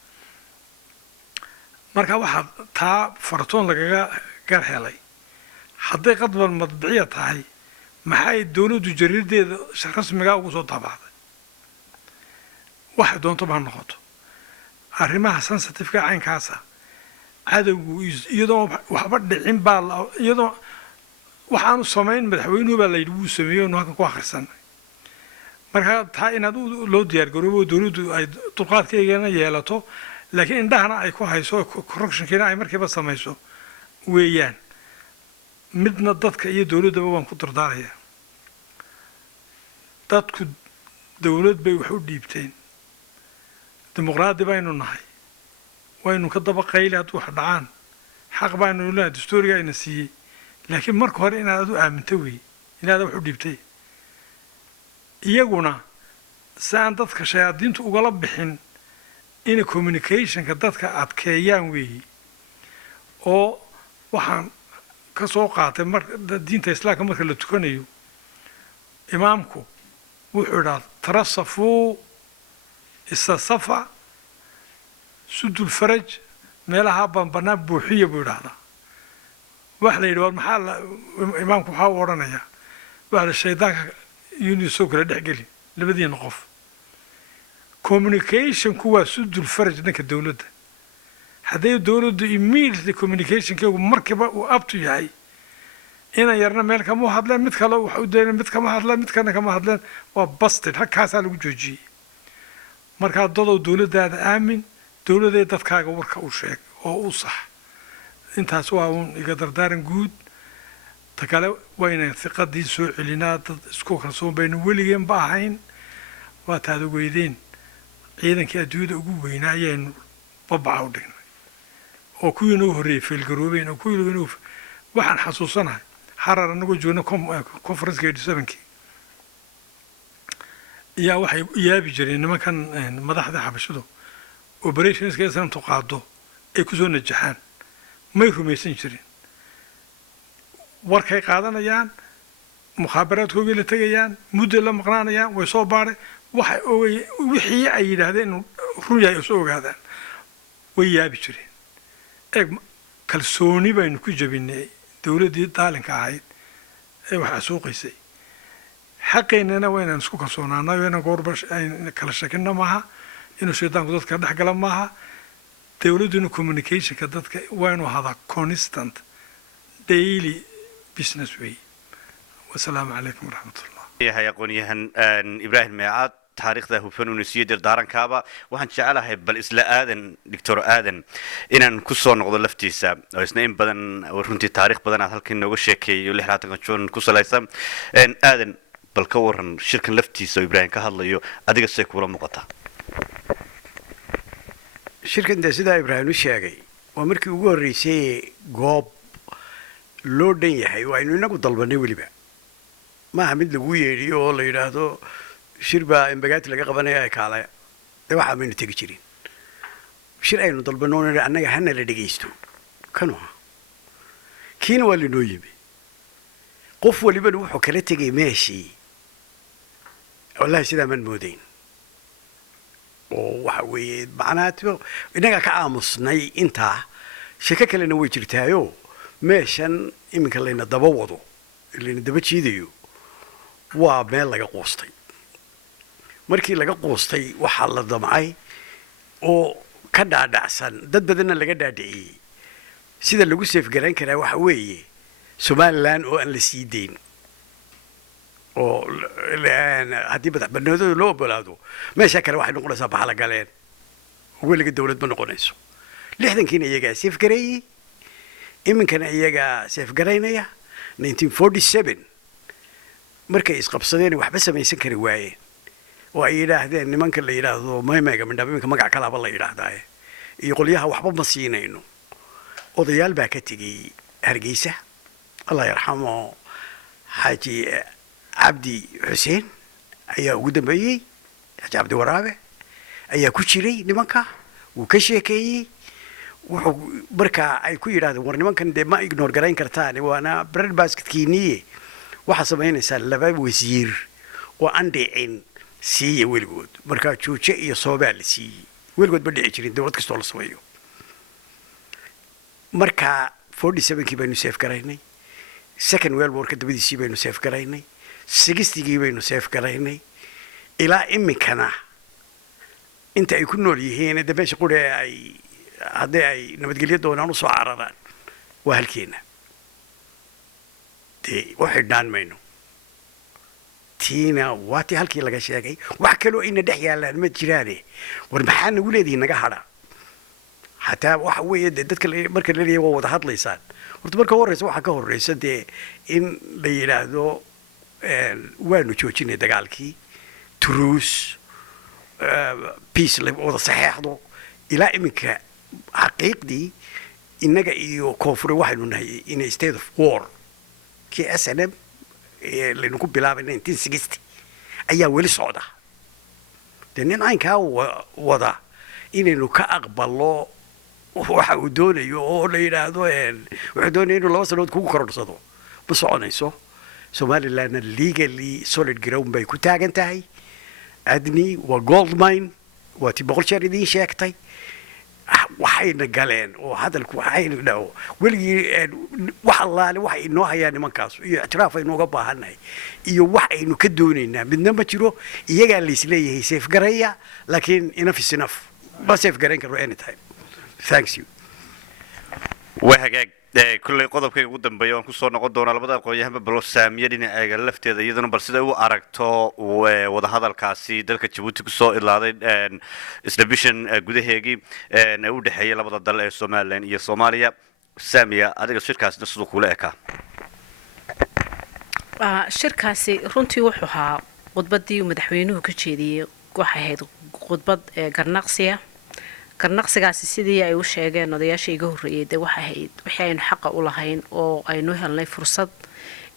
marka waxaa taa fartoon lagaga gar helay hadday qadban madbiciya tahay maxay dowladdu jariideeda rasmigaa ugu soo daabacday waxay doonto baa noqoto arrimaha sensitive-ka caynkaasa cadowgu iyadoo waxba dhicin baa iyadoo waxaanu samayn madaxweynuhu baa layidhi wuu sameeyey onu halkan ku akhrisanay marka taa inaad loo diyaargaroobo dowladdu ay dulqaadkeygana yeelato laakiin indhahana ay ku hayso corruptionkiina ay markiiba samayso weeyaan midna dadka iyo dowladdaba waan ku dardaarayaa dadku dowlad bay wax u dhiibteen dimuqraadi baynu nahay waynu ka daba qayli hadduu wax dhacaan xaq baynu leeyahay dastuuriga ayna siiyey laakiin marka hore inaad adu aaminto weeye inaad wax u dhiibtay iyaguna si aan dadka shayaadiintu ugala bixin in communicationka dadka adkeeyaan weeye oo waxaan ka soo qaatay diinta islaamka marka la tukanayo imaamku wuxuu idhaa tarasafuu istasafa sudul faraj meelaha banbanaan buuxiya buu idhaahdaa waxa la yidhi war maxaa imaamku waxaa u odhanayaa waxa la shaydaanka yuni soo kala dhexgeli labadiina qof communicationku waa sudul faraj dhanka dowladda hadday dowladdu immediately communicationkeegu markiiba uu abtu yahay inan yarna meel kama hadleen mid kale wax u dayna mid kama hadleen mid kana kama hadleen waa busted halkaasaa lagu joojiyey markaa dadow dowladdaada aamin dowladee dadkaaga warka u sheeg oo u sax intaas waa uun iga dardaaran guud ta kale waynan hiqadii soo celinaa dad isku kalsoon baynu weligeenba ahayn waa taad ogeydeen ciidankii adduunyada ugu weynaa ayaynu babaca u dhignay oo kuwii noo horreeyey faylgaroobeen oo kuwii noo waxaan xasuusanahay harar anagoo joogna conferenceka 87kii iyaa waxay yaabi jireen nimankan madaxda xabashadu operationska islamtu qaado ay kusoo najaxaan may rumaysan jirin warkay qaadanayaan mukhaabaraadkoogii la tegayaan muddo la maqnaanayaan way soo baadhay waxay wixii ay yidhaahdeen inuu run yahay soo ogaadaan way yaabi jireen eeg kalsooni baynu ku jabinay dowladdii daalinka ahayd ee wax asuuqaysay xaqeennana waa inaan isku kalsoonaanay oo inaan goorba kala shakinna maaha inuu shaydaanku dadka dhex gala maaha dowladduna communicationka dadka waa inuu ahadaa constant daily business way wasalaamu calaykum waraxmatullah yahay aqoon-yahan ibraahim meecaad taariikhda hufan uu siiyey dardaarankaaba waxaan jecelahay bal isla aadan doctor aadan inaan ku soo noqdo laftiisa oo isna in badan runtii taariikh badan aad halkan nooga sheekeeyo 16 juun ku salaysan aadan bal ka waran shirkan laftiisa oo ibraahim ka hadlayo adiga say kula muuqataa shirkan de sidaa ibraahim u sheegay waa markii ugu horreysay goob loo dhan yahay waa aynu inagu dalbanay weliba maaha mid lagu yeedhiyo oo la yidhaahdo shir baa embagaati laga qabanaya ay kaalaya dee waxaa maynu tegi jirin shir aynu dalbanoo annaga hana la dhegaysto kanu ha kiina waa linoo yimi qof walibana wuxuu kala tegay meeshii wallahi sidaa maan moodayn oo waxa weeye macnaha innagaa ka aamusnay intaa sheeko kalena way jirtaayo meeshan iminka layna daba wado layna daba jiidayo waa meel laga quustay markii laga quustay waxaa la damcay oo ka dhaadhacsan dad badanna laga dhaadhiciyey sida lagu seefgarayn karaa waxa weeye somaliland oo aan la sii dayn oo haddii madaxbannaanidooda loo ogolaado meesha kale waxay noqonaysaa baxala galeen weliga dawlad ma noqonayso 60kiina iyagaa seefgareeyey iminkana iyagaa seefgaraynaya 1947 markay isqabsadeen waxba samaysan kari waayeen oo ay yidhaahdeen nimanka la yidhaahdo maymayga mindhab iminka magac kalaaba la yidhaahdaaye iyo qolyaha waxba ma siinayno odayaal baa ka tegey hargeysa allah yarxamo xaaji cabdi xuseen ayaa ugu dambeeyey xaaji cabdi waraabe ayaa ku jiray nimanka wuu ka sheekeeyey wuxuu markaa ay ku yidhaahdeen war nimankan dee ma ignore garayn kartaan waana bread basketkiiniye waxaa samaynaysaa 2 wasiir oo aan dhicin siiya weligood markaa juuje iyo soobaa la siiyey weligood ma dhici jirin dawlad kastoo la sameeyo markaa 47kii baynu seefgaraynay second world war ka dabadiisii baynu seefgaraynay 60gii baynu seefgaraynay ilaa iminkana inta ay ku nool yihiin de meesha quri ay haddii ay nabadgelyo doonaan u soo cararaan waa halkeena dee u xidhnaan mayno tiina waa tii halkii laga sheegay wax kaloo ina dhex yaallaan ma jiraane war maxaa nagu leedihiin naga hadha xataa waxa weeye dee dadka marka la leeyahay waa wada hadlaysaan horta marka horeysa waxaa ka horeysa dee in la yidhaahdo waanu joojinay dagaalkii truce peace la wada saxeexdo ilaa iminka xaqiiqdii innaga iyo koonfure waxaynu nahay in a state of war kii SNM laynu ku bilaabay 1960 ayaa weli socda dee nin aynkaa wada inaynu ka aqbalo waxa uu doonayo oo la yidhaahdo wuxuu doonaya inuu 2 sanood kugu korodhsado ma soconayso somalilandna legally solid ground bay ku taagan tahay adni waa gold mine waa tii 100 jeer idiin sheegtay waxayna galeen oo hadalku waxayna dhaw weligii wax allaale wax inoo hayaan nimankaas iyo ictiraaf aynu uga baahannahay iyo wax aynu ka doonaynaa midna ma jiro iyagaa la isleeyahay seefgaraya laakiin enough is enough ma seefgarayn karo anytime thanks you وهاجاج كل قضب كي قدام بيان كسر نقد دونا لبدا قوية هم بلوس ساميين أجل لفت هذا يدنا برسيدا هو أركتا وده هذا الكاسي دلك تجيبوت كسر إلا هذا إسلاميشن جوده هيجي نود حياة لبدا دل الصوماليين هي الصومالية سامية هذا الشركة نصدق كلها شركة رنتي وحها قطبتي ومدحوينه كشيدي وحهاد قطبت قرنقسية karnaqsigaasi sidii ay u sheegeen odayaashii iga horreeyay de waxa ahayd wixii aynu xaqa u lahayn oo aynu helnay fursad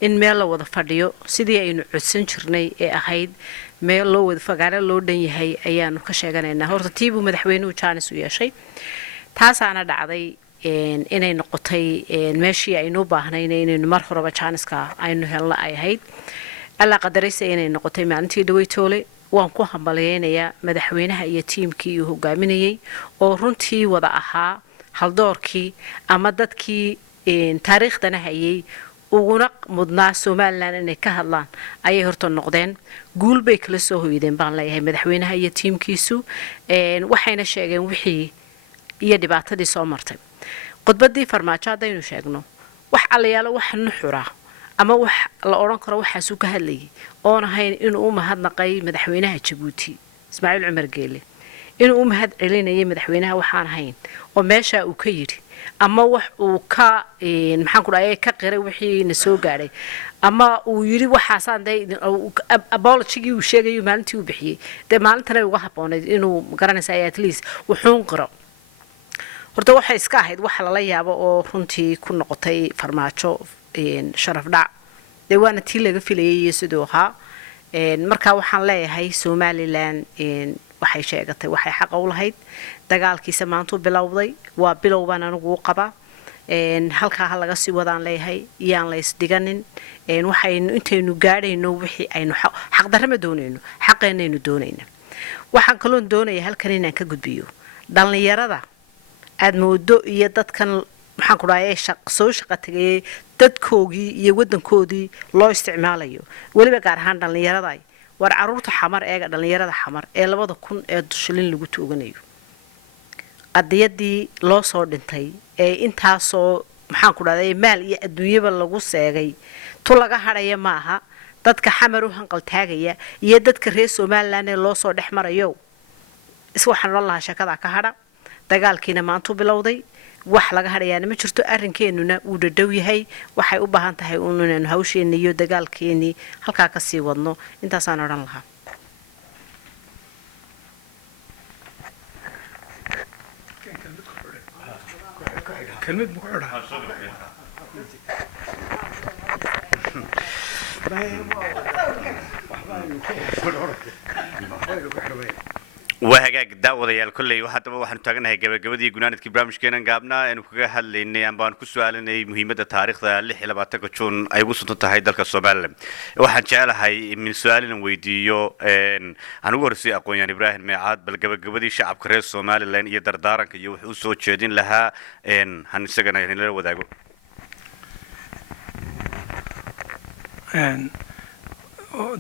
in meel la wada fadhiyo sidii aynu codsan jirnay ee ahayd meel loo wada fagaare loo dhan yahay ayaanu ka sheeganaynaa horta tiibu madaxweynuhu jaanis u yeeshay taasaana dhacday inay noqotay meeshii aynu u baahnayn inaynu mar horeba jaaniska aynu helna ay ahayd alla qadaraysa inay noqotay maalintii dhaweytoole waan ku hambaleynayaa madaxweynaha iyo tiimkii uu hogaaminayay oo runtii wada ahaa haldoorkii ama dadkii taariikhdana hayay uguna mudnaa Somaliland inay ka hadlaan ayay horta noqdeen guul bay kala soo hoydeen baan leeyahay madaxweynaha iyo tiimkiisu waxayna sheegeen wixii iyo dhibaatadii soo martay qodbadii farmaajo hadaynu sheegno wax allayaalo wax nuxura ama wax la oran karo waxaas uu ka hadlayay oo ahayn inuu mahadnaqay madaxweynaha Djibouti Ismaaciil Cumar Geele inuu mahad celinayay madaxweynaha waxaan ahayn oo meesha uu ka yiri ama wax uu ka maxaan ku dhaayay ka qiray wixii na soo gaaray ama uu yiri waxaasaan day apology uu sheegay maalintii uu bixiyay de maalintana uga habooneed inuu garanaysaa at least wuxuu qiro horta waxa iska ahayd wax la yaabo oo runtii ku noqotay farmaajo sharaf dhac de waana tii laga filayay sidoo ahaa marka waxaan leeyahay Somaliland waxay sheegatay waxay xaq u lahayd dagaalkiisa maanta bilowday waa bilowban anigu qaba halka laga sii wadaan leeyahay yaan la isdiganin waxaynu intaynu gaadhayno wixii aynu xaq darrama doonayno xaqeenaynu doonayna waxaan kaloo doonayaa halkan inaan ka gudbiyo dhalinyarada aad moodo iyo dadkan waxaan ku dhaayay soo shaqo tagay dadkoogii iyo wadankoodii loo isticmaalayo waliba gaar ahaan dhalinyarada war caruurta xamar eega dhalinyarada xamar ee 2000 ee dushilin lagu tooganayo qadiyadii loo soo dhintay ee intaasoo maxaan ku dhahday maal iyo adduunyaba lagu seegay tu laga hadhaya maaha dadka xamar u hanqal taagaya iyo dadka reer Soomaaliland ee loo soo dhexmarayo waxaan la shakada ka hadha dagaalkiina maanta bilowday wax laga hadhayaana ma jirto arrinkeenuna uu dhadhow yahay waxay u baahan tahay inaan hawsheena iyo dagaalkeeni halka ka sii wadno intaas aan oran lahaa كلمة مقعدة وهاجاك داوديال كلي وحتى waxaan taaganahay gabagabadii gunaanadkii barnaamijkeenan gaabnaa inuu kaga hadlaynay aan baan ku su'aalanay muhiimadda taariikhda 26 Juun ay ugu suntan tahay dalka Soomaaliland waxaan jecelahay in su'aalan weydiiyo aan ugu horeysay aqoon-yahan Ibraahim Meecaad bal gabagabadii shacabka reer Soomaaliland iyo dardaaranka iyo wuxuu soo jeedin lahaa han isagana in la wadaago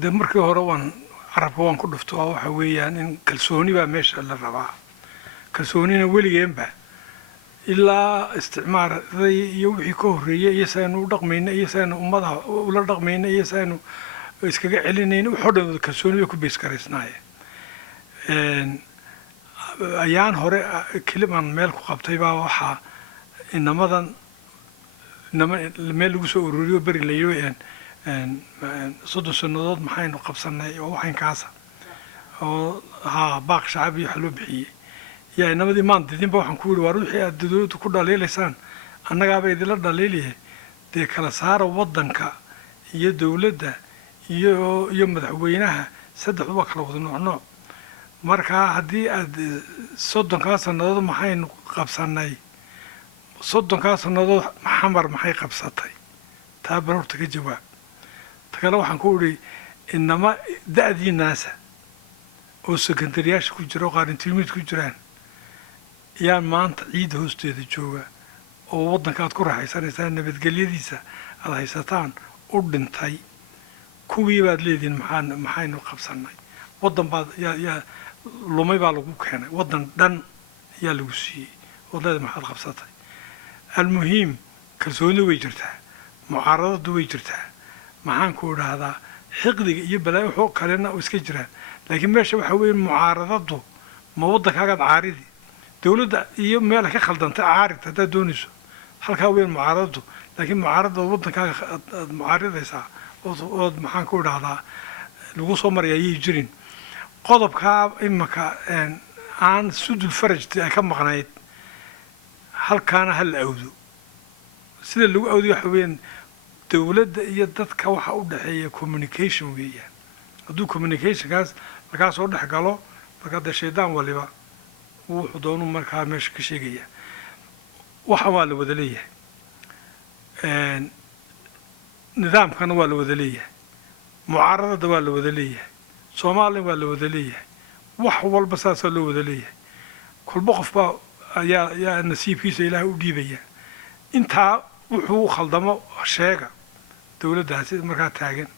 de markii hore waan عرب وان كل فتوى وحويا إن كلسوني بمش على الربع كلسوني وليين به إلا استعمار ذي يوحي كهري يسانو رقمين يسانو مضى ولا رقمين يسانو إسكع علنين وحده كلسوني يكون بيسكرسناي أيان هراء كلمة ملك قبطيبا وحى إن مضى إنما الملك سوريو بري ليوين صدق النضاد محين وقبصنا وحين كاسة ها باق شعبي حلو بحي يا إنما دي مان دين بوحن كل وروحي الدود كل دليل لسان أنا قابل يدل دليله دي كلا صار وضنك يدولده يوم مدحوينها صدق وقت لو نوع مركا هدي صدق كاسة النضاد محين قبصنا صدق كاسة النضاد محمر محي قبصتي تابرتك جواب تكلم عن كوري إنما دادي الناس والسكندرياش كجرا قارن تلميذ كجران يا ما أنت عيد هوستي الجوا ووضنا كات كره حيسان إنسان نبت قليديسا على حيساتان أردن تاي كوي بعد ليدين محين وقبصنا وضن بعض يا لومي بالوك هنا وضن دن يا لوسي وضن محل قبصتي المهم كرسوني ويجرتها معارضة ويجرتها maxaan ku raahdaa xiqdiga iyo balaa wuxuu kalena oo iska jiraan laakiin meesha waxa weeye mucaaradadu ma waddankaaga caaridi dawladda iyo meel ka khaldantay caarid hadaa doonayso halka weyn mucaaradadu laakiin mucaaradada waddankaaga mucaaridaysa oo maxaan ku raahdaa lagu soo marayay jirin qodobka imaka aan sudul farajti ay ka maqnayd halkaana hal awdo sida lagu awdo waxa weyn dawladda iyo dadka waxa u dhaxeeya communication weeyaan hadduu communicationkaas markaa soo dhex galo markaa dee shaydaan waliba wuxuu doonu markaa meesha ka sheegaya waxa waa la wada leeyahay nidaamkana waa la wada leeyahay mucaaradada waa la wada leeyahay soomaaliya waa la wada leeyahay wax walba saasaa loo wada leeyahay kolba qofbaa ayaa nasiibkiisa ilaahay u dhiibaya intaa wuxuu khaldamo sheega dawladdaasi markaa taagan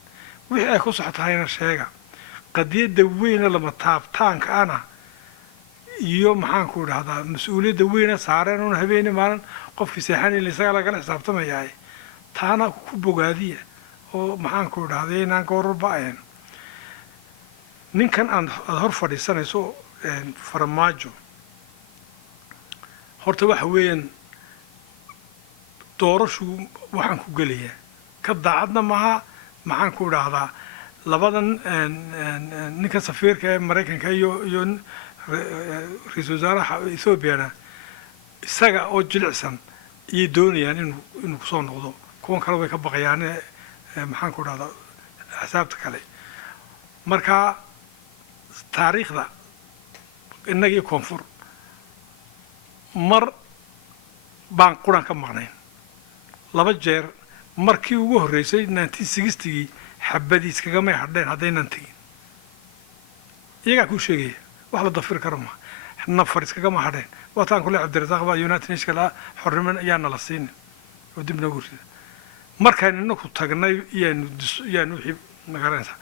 wixii ay ku soxotahayna sheega qadiyadda weyna lama taabtaanka ana iyo maxaan ku idhahdaa mas-uuliyadda weyna saareen una habeeni maalin qofkii seexanayla isagaa lagala xisaabtamayahay taana ku bogaadiya oo maxaan ku idhahday inaan goorarba ahayn ninkan aada hor fadhiisanayso farmaajo horta waxa weeyaan doorashu waxaan ku gelayaa ka daacadna maaha maxaan ku idhaahdaa labadan ninka safiirka ee maraykanka iyo ra-iisul wasaaraha ethoobiana isaga oo jilicsan ayay doonayaan inuu kusoo noqdo kuwan kale way ka baqayaan maxaan ku idhahdaa axsaabta kale markaa taariikhda innagii koonfur mar baan quran ka maqnayn laba jeer markii ugu horreysay 1960gii xabadiis kagamay hadheen haddaynan tegin iyagaa kuu sheegaya wax la dafiri karo ma nafar iskagama hadheen waataan kule cabdirasaaq baa united nation la xorriman ayaana la siinin oo dib noogu rida markaan inaku tagnay iyaanu wixii magaranaysaa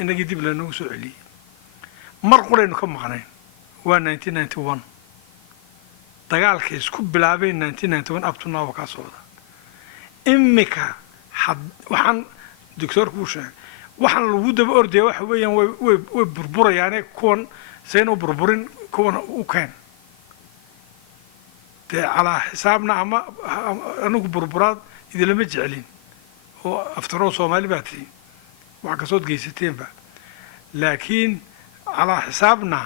inagii dib lanagu soo celiyey mar quraynu ka maqnayn waa 1991 dagaalkay isku bilaabeen 1991 up to now ka socda imika waxaan doctorku sheegay waxaan lagu daba ordaya waxa weeyaan way burburayaan kuwan sayno burburin kuwan u keen dee calaa xisaabna ama anigu burburaad idilama jecelin oo aftaroo Soomaali baa tihiin wax ka soo geysateenba laakiin calaa xisaabna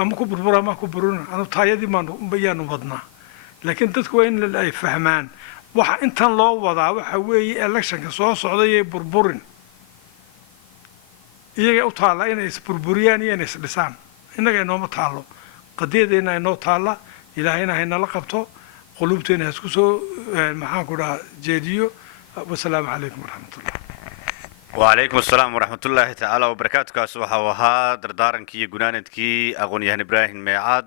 ama ku burbura ama ku buruna anu taayadii bayaanu wadnaa laakiin dadku waa in ay fahmaan waxa intan loo wadaa waxa weeye electionka soo socday ee burburin iyaga u taala inay is burburiyaan iyo inay is dhisaan inaga inooma taalo qadeedeena inoo taala ilaahayna hayna la qabto qulubteena isku soo maxaan ku dhahaa jeediyo wassalaamu calaykum waraxmatullah وعليكم السلام ورحمة الله تعالى وبركاته كاس وها دردارن كي جنانت كي أغون يهن إبراهيم ميعاد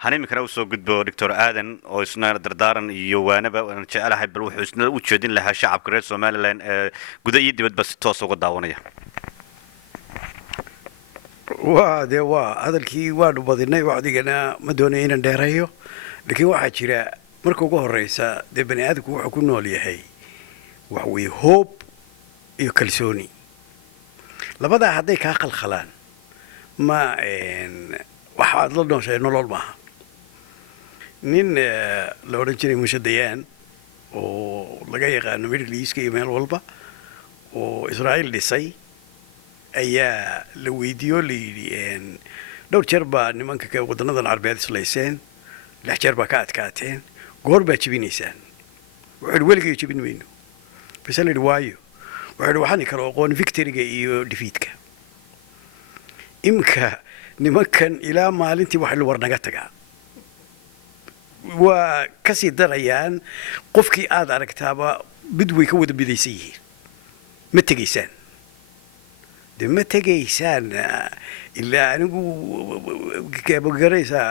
هني مكنا وسو قد بو دكتور آدن أو إسنا دردارن يوانا بقى وأنا شاء الله بروح إسنا وتشدين لها شعب كريت سومالي لين قد يدي بس توصل قد داونية وهذا هذا الكي وادو بدينا وعدينا مدونين نديريو لكن واحد شراء مركو جوه الرئيسة ده بني آدم كوح كنا ليه وحوي هوب iyo kalsooni labada haday ka qalqalaan ma waxa la doonay nolol ma nin la oran jiray mushadayaan oo laga yaqaan Middle East iyo meel walba oo Israel dhisay ayaa la weydiyo leeyeen dhowr jeer baa nimanka ka wadanadan Carbeed islayseen lix jeer baa ka adkaateen goor baa jibinaysaan wuxuu weligii jibin weyno bisal waayo waxaan kala aqoon victory-ga iyo defeat-ka imka nimankan ilaa maalintii wax la warnaga tagaa waa ka sii darayaan qofkii aad aragtaaba bidway ka wada bidaysan yihiin ma tegaysaan de ma tegaysaan ilaa anigu garaysaa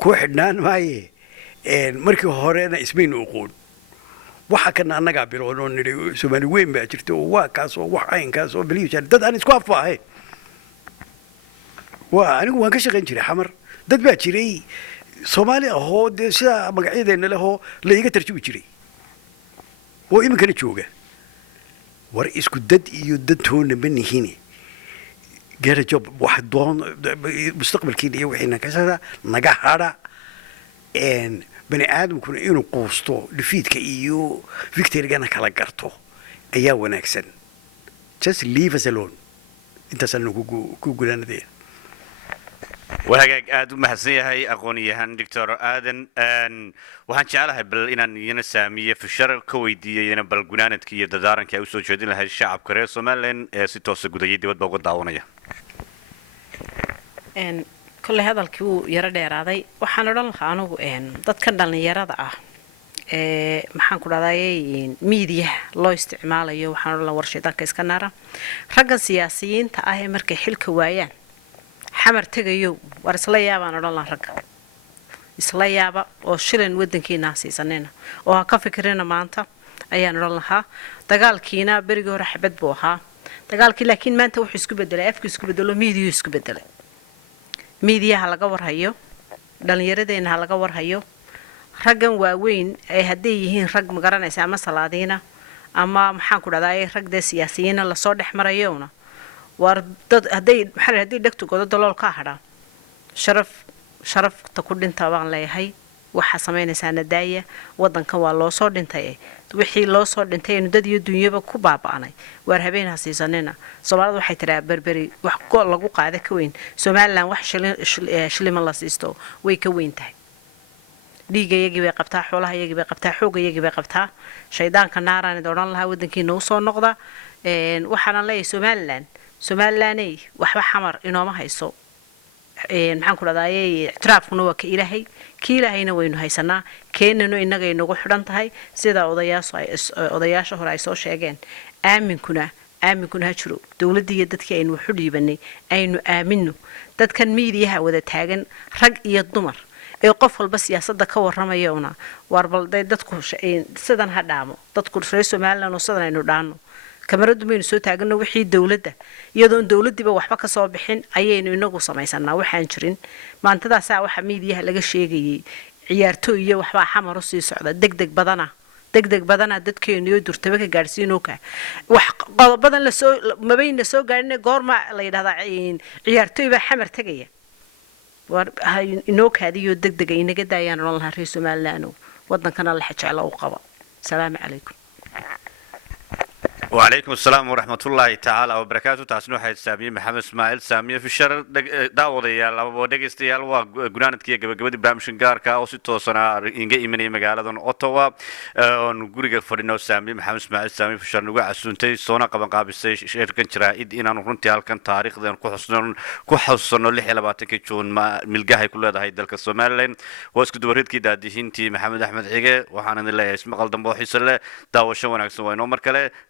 ku xidhnaan maaye markii horena ismaynu aqoon waxa kana anaga bilowno niri Soomaali weyn baa jirto waa kaas oo wax aynkaas oo biliyo dad aan isku afaahay waa anigu waan ka shaqeyn jiray xamar dad baa jiray Soomaali ahoo de sida magacyadeenna leho la iga tarjubi jiray oo imika jooga war isku dad iyo dadtoona banihiin gaar job wax doon mustaqbalkiina iyo wixina ka sida naga hada bani aadamkuna inuu quusto defeat-ka iyo victory-gana kala garto ayaa wanaagsan just leave us alone inta san ku gudaanadee وهاجاك آدم محسنية هاي أغنية دكتور آدم وهان شعلها بل إن ينسامية في الشرق كويدية ين بل جنانت كي يدارن كي أوسو جدين لهاي الشعب كريس ومالين ستوس جديد يود بقول دعونية. إن كل هذا الكيو يرد يراضي وحنا رلها أنو إن تذكرنا إن يرد maxaan ku dhahday media loo isticmaalayo waxaan la warshada ka iska naara ragga siyaasiyiinta ah ee markay xilka waayaan xamar tagayo war isla yaabaan oran la ragga isla yaaba oo shilin wadankiina siisanayna oo ka fikirina maanta ayaan oran lahaa dagaalkiina bariga hore xabad buu ahaa dagaalkii laakiin maanta wuxuu isku bedelay afkiis isku bedelo media isku bedelay media laga warhayo dhalinyaradeenna laga warhayo raggan waaweyn ay haday yihiin rag ma garanaysa ama salaadiina ama maxaan ku dhahday rag siyaasiyiin la soo dhaxmarayona war dad haday dhagto godo dalool ka hadha sharaf ta ku dhinta baan leeyahay waxa sameynaysaa nadaaya wadanka waa loo soo dhintay wixii loo soo dhintay in dad iyo dunyaba ku baabaanay war habeen hasiisanina Soomaalidu waxay tiraa berberi wax gool lagu qaada ka weyn Soomaaliland wax shilin la siisto way ka weyn tahay dhiigayagii bay qabtaa xoolahayagii bay qabtaa xoogayagii bay qabtaa shaydaanka naaraan dooran lahaa wadankiina u soo noqda waxaan leeyahay Somaliland waxba xamar inooma hayso maxaan ku dhahday traafkuna waa ka ilaahayna waynu haysanaa keenano inaga inagu xidhan tahay sida odayaasha hore ay soo sheegeen aaminkuna ha jiro dawladda iyo dadkii aynu wax u dhiibanay aynu aamino dadkan meediyaha wada taagan rag iyo dumar ee qof walba siyaasadda ka waramayona war balday dadku sidan ha dhaamo dadku reer Soomaaliland oo sidan aynu dhaano kamaradu maynu soo taagano wixii dawladda iyadoon dawladdiiba waxba ka soo bixin ayaynu inagu samaysanaa waxaan jirin maantadaasaa waxa miidiyaha laga sheegayay ciyaartooy iyo waxbaa xamar u sii socda degdeg badana dadkeenu iyo durtaba ka gaadhsiinooka wax qodobadan mabayna soo gaadhin goorma la yidhahdaa ciyaartooy baa xamar tegaya war inoo kaadiyo degdega inaga daayaan oran lahaa reer somaliland wadankana la xajecla u qaba salaamu calaykum وعليكم السلام ورحمة الله تعالى وبركاته تاسنو حيد سامي محمد اسماعيل سامي في الشر داوديا لابو دغستيال waa gunaanadkii gabagabadii barnaamijkan gaarka oo si toosan ah inga imanay magaalada Ottawa oo guriga fadhino Saami Maxamed Ismaaciil Saami fi sharnuga casuuntay soona qaban qaabisay shirkan jiraa'id inaan runtii halkan taariikhdan ku xusno 26 Juun milgahay ku leedahay dalka Soomaaliland oo isku duwareedkii daadihintii Maxamed Axmed Xige waxaan leeyahay ismaqal dambe oo xiiso leh daawasho wanaagsan waa inoo mar kale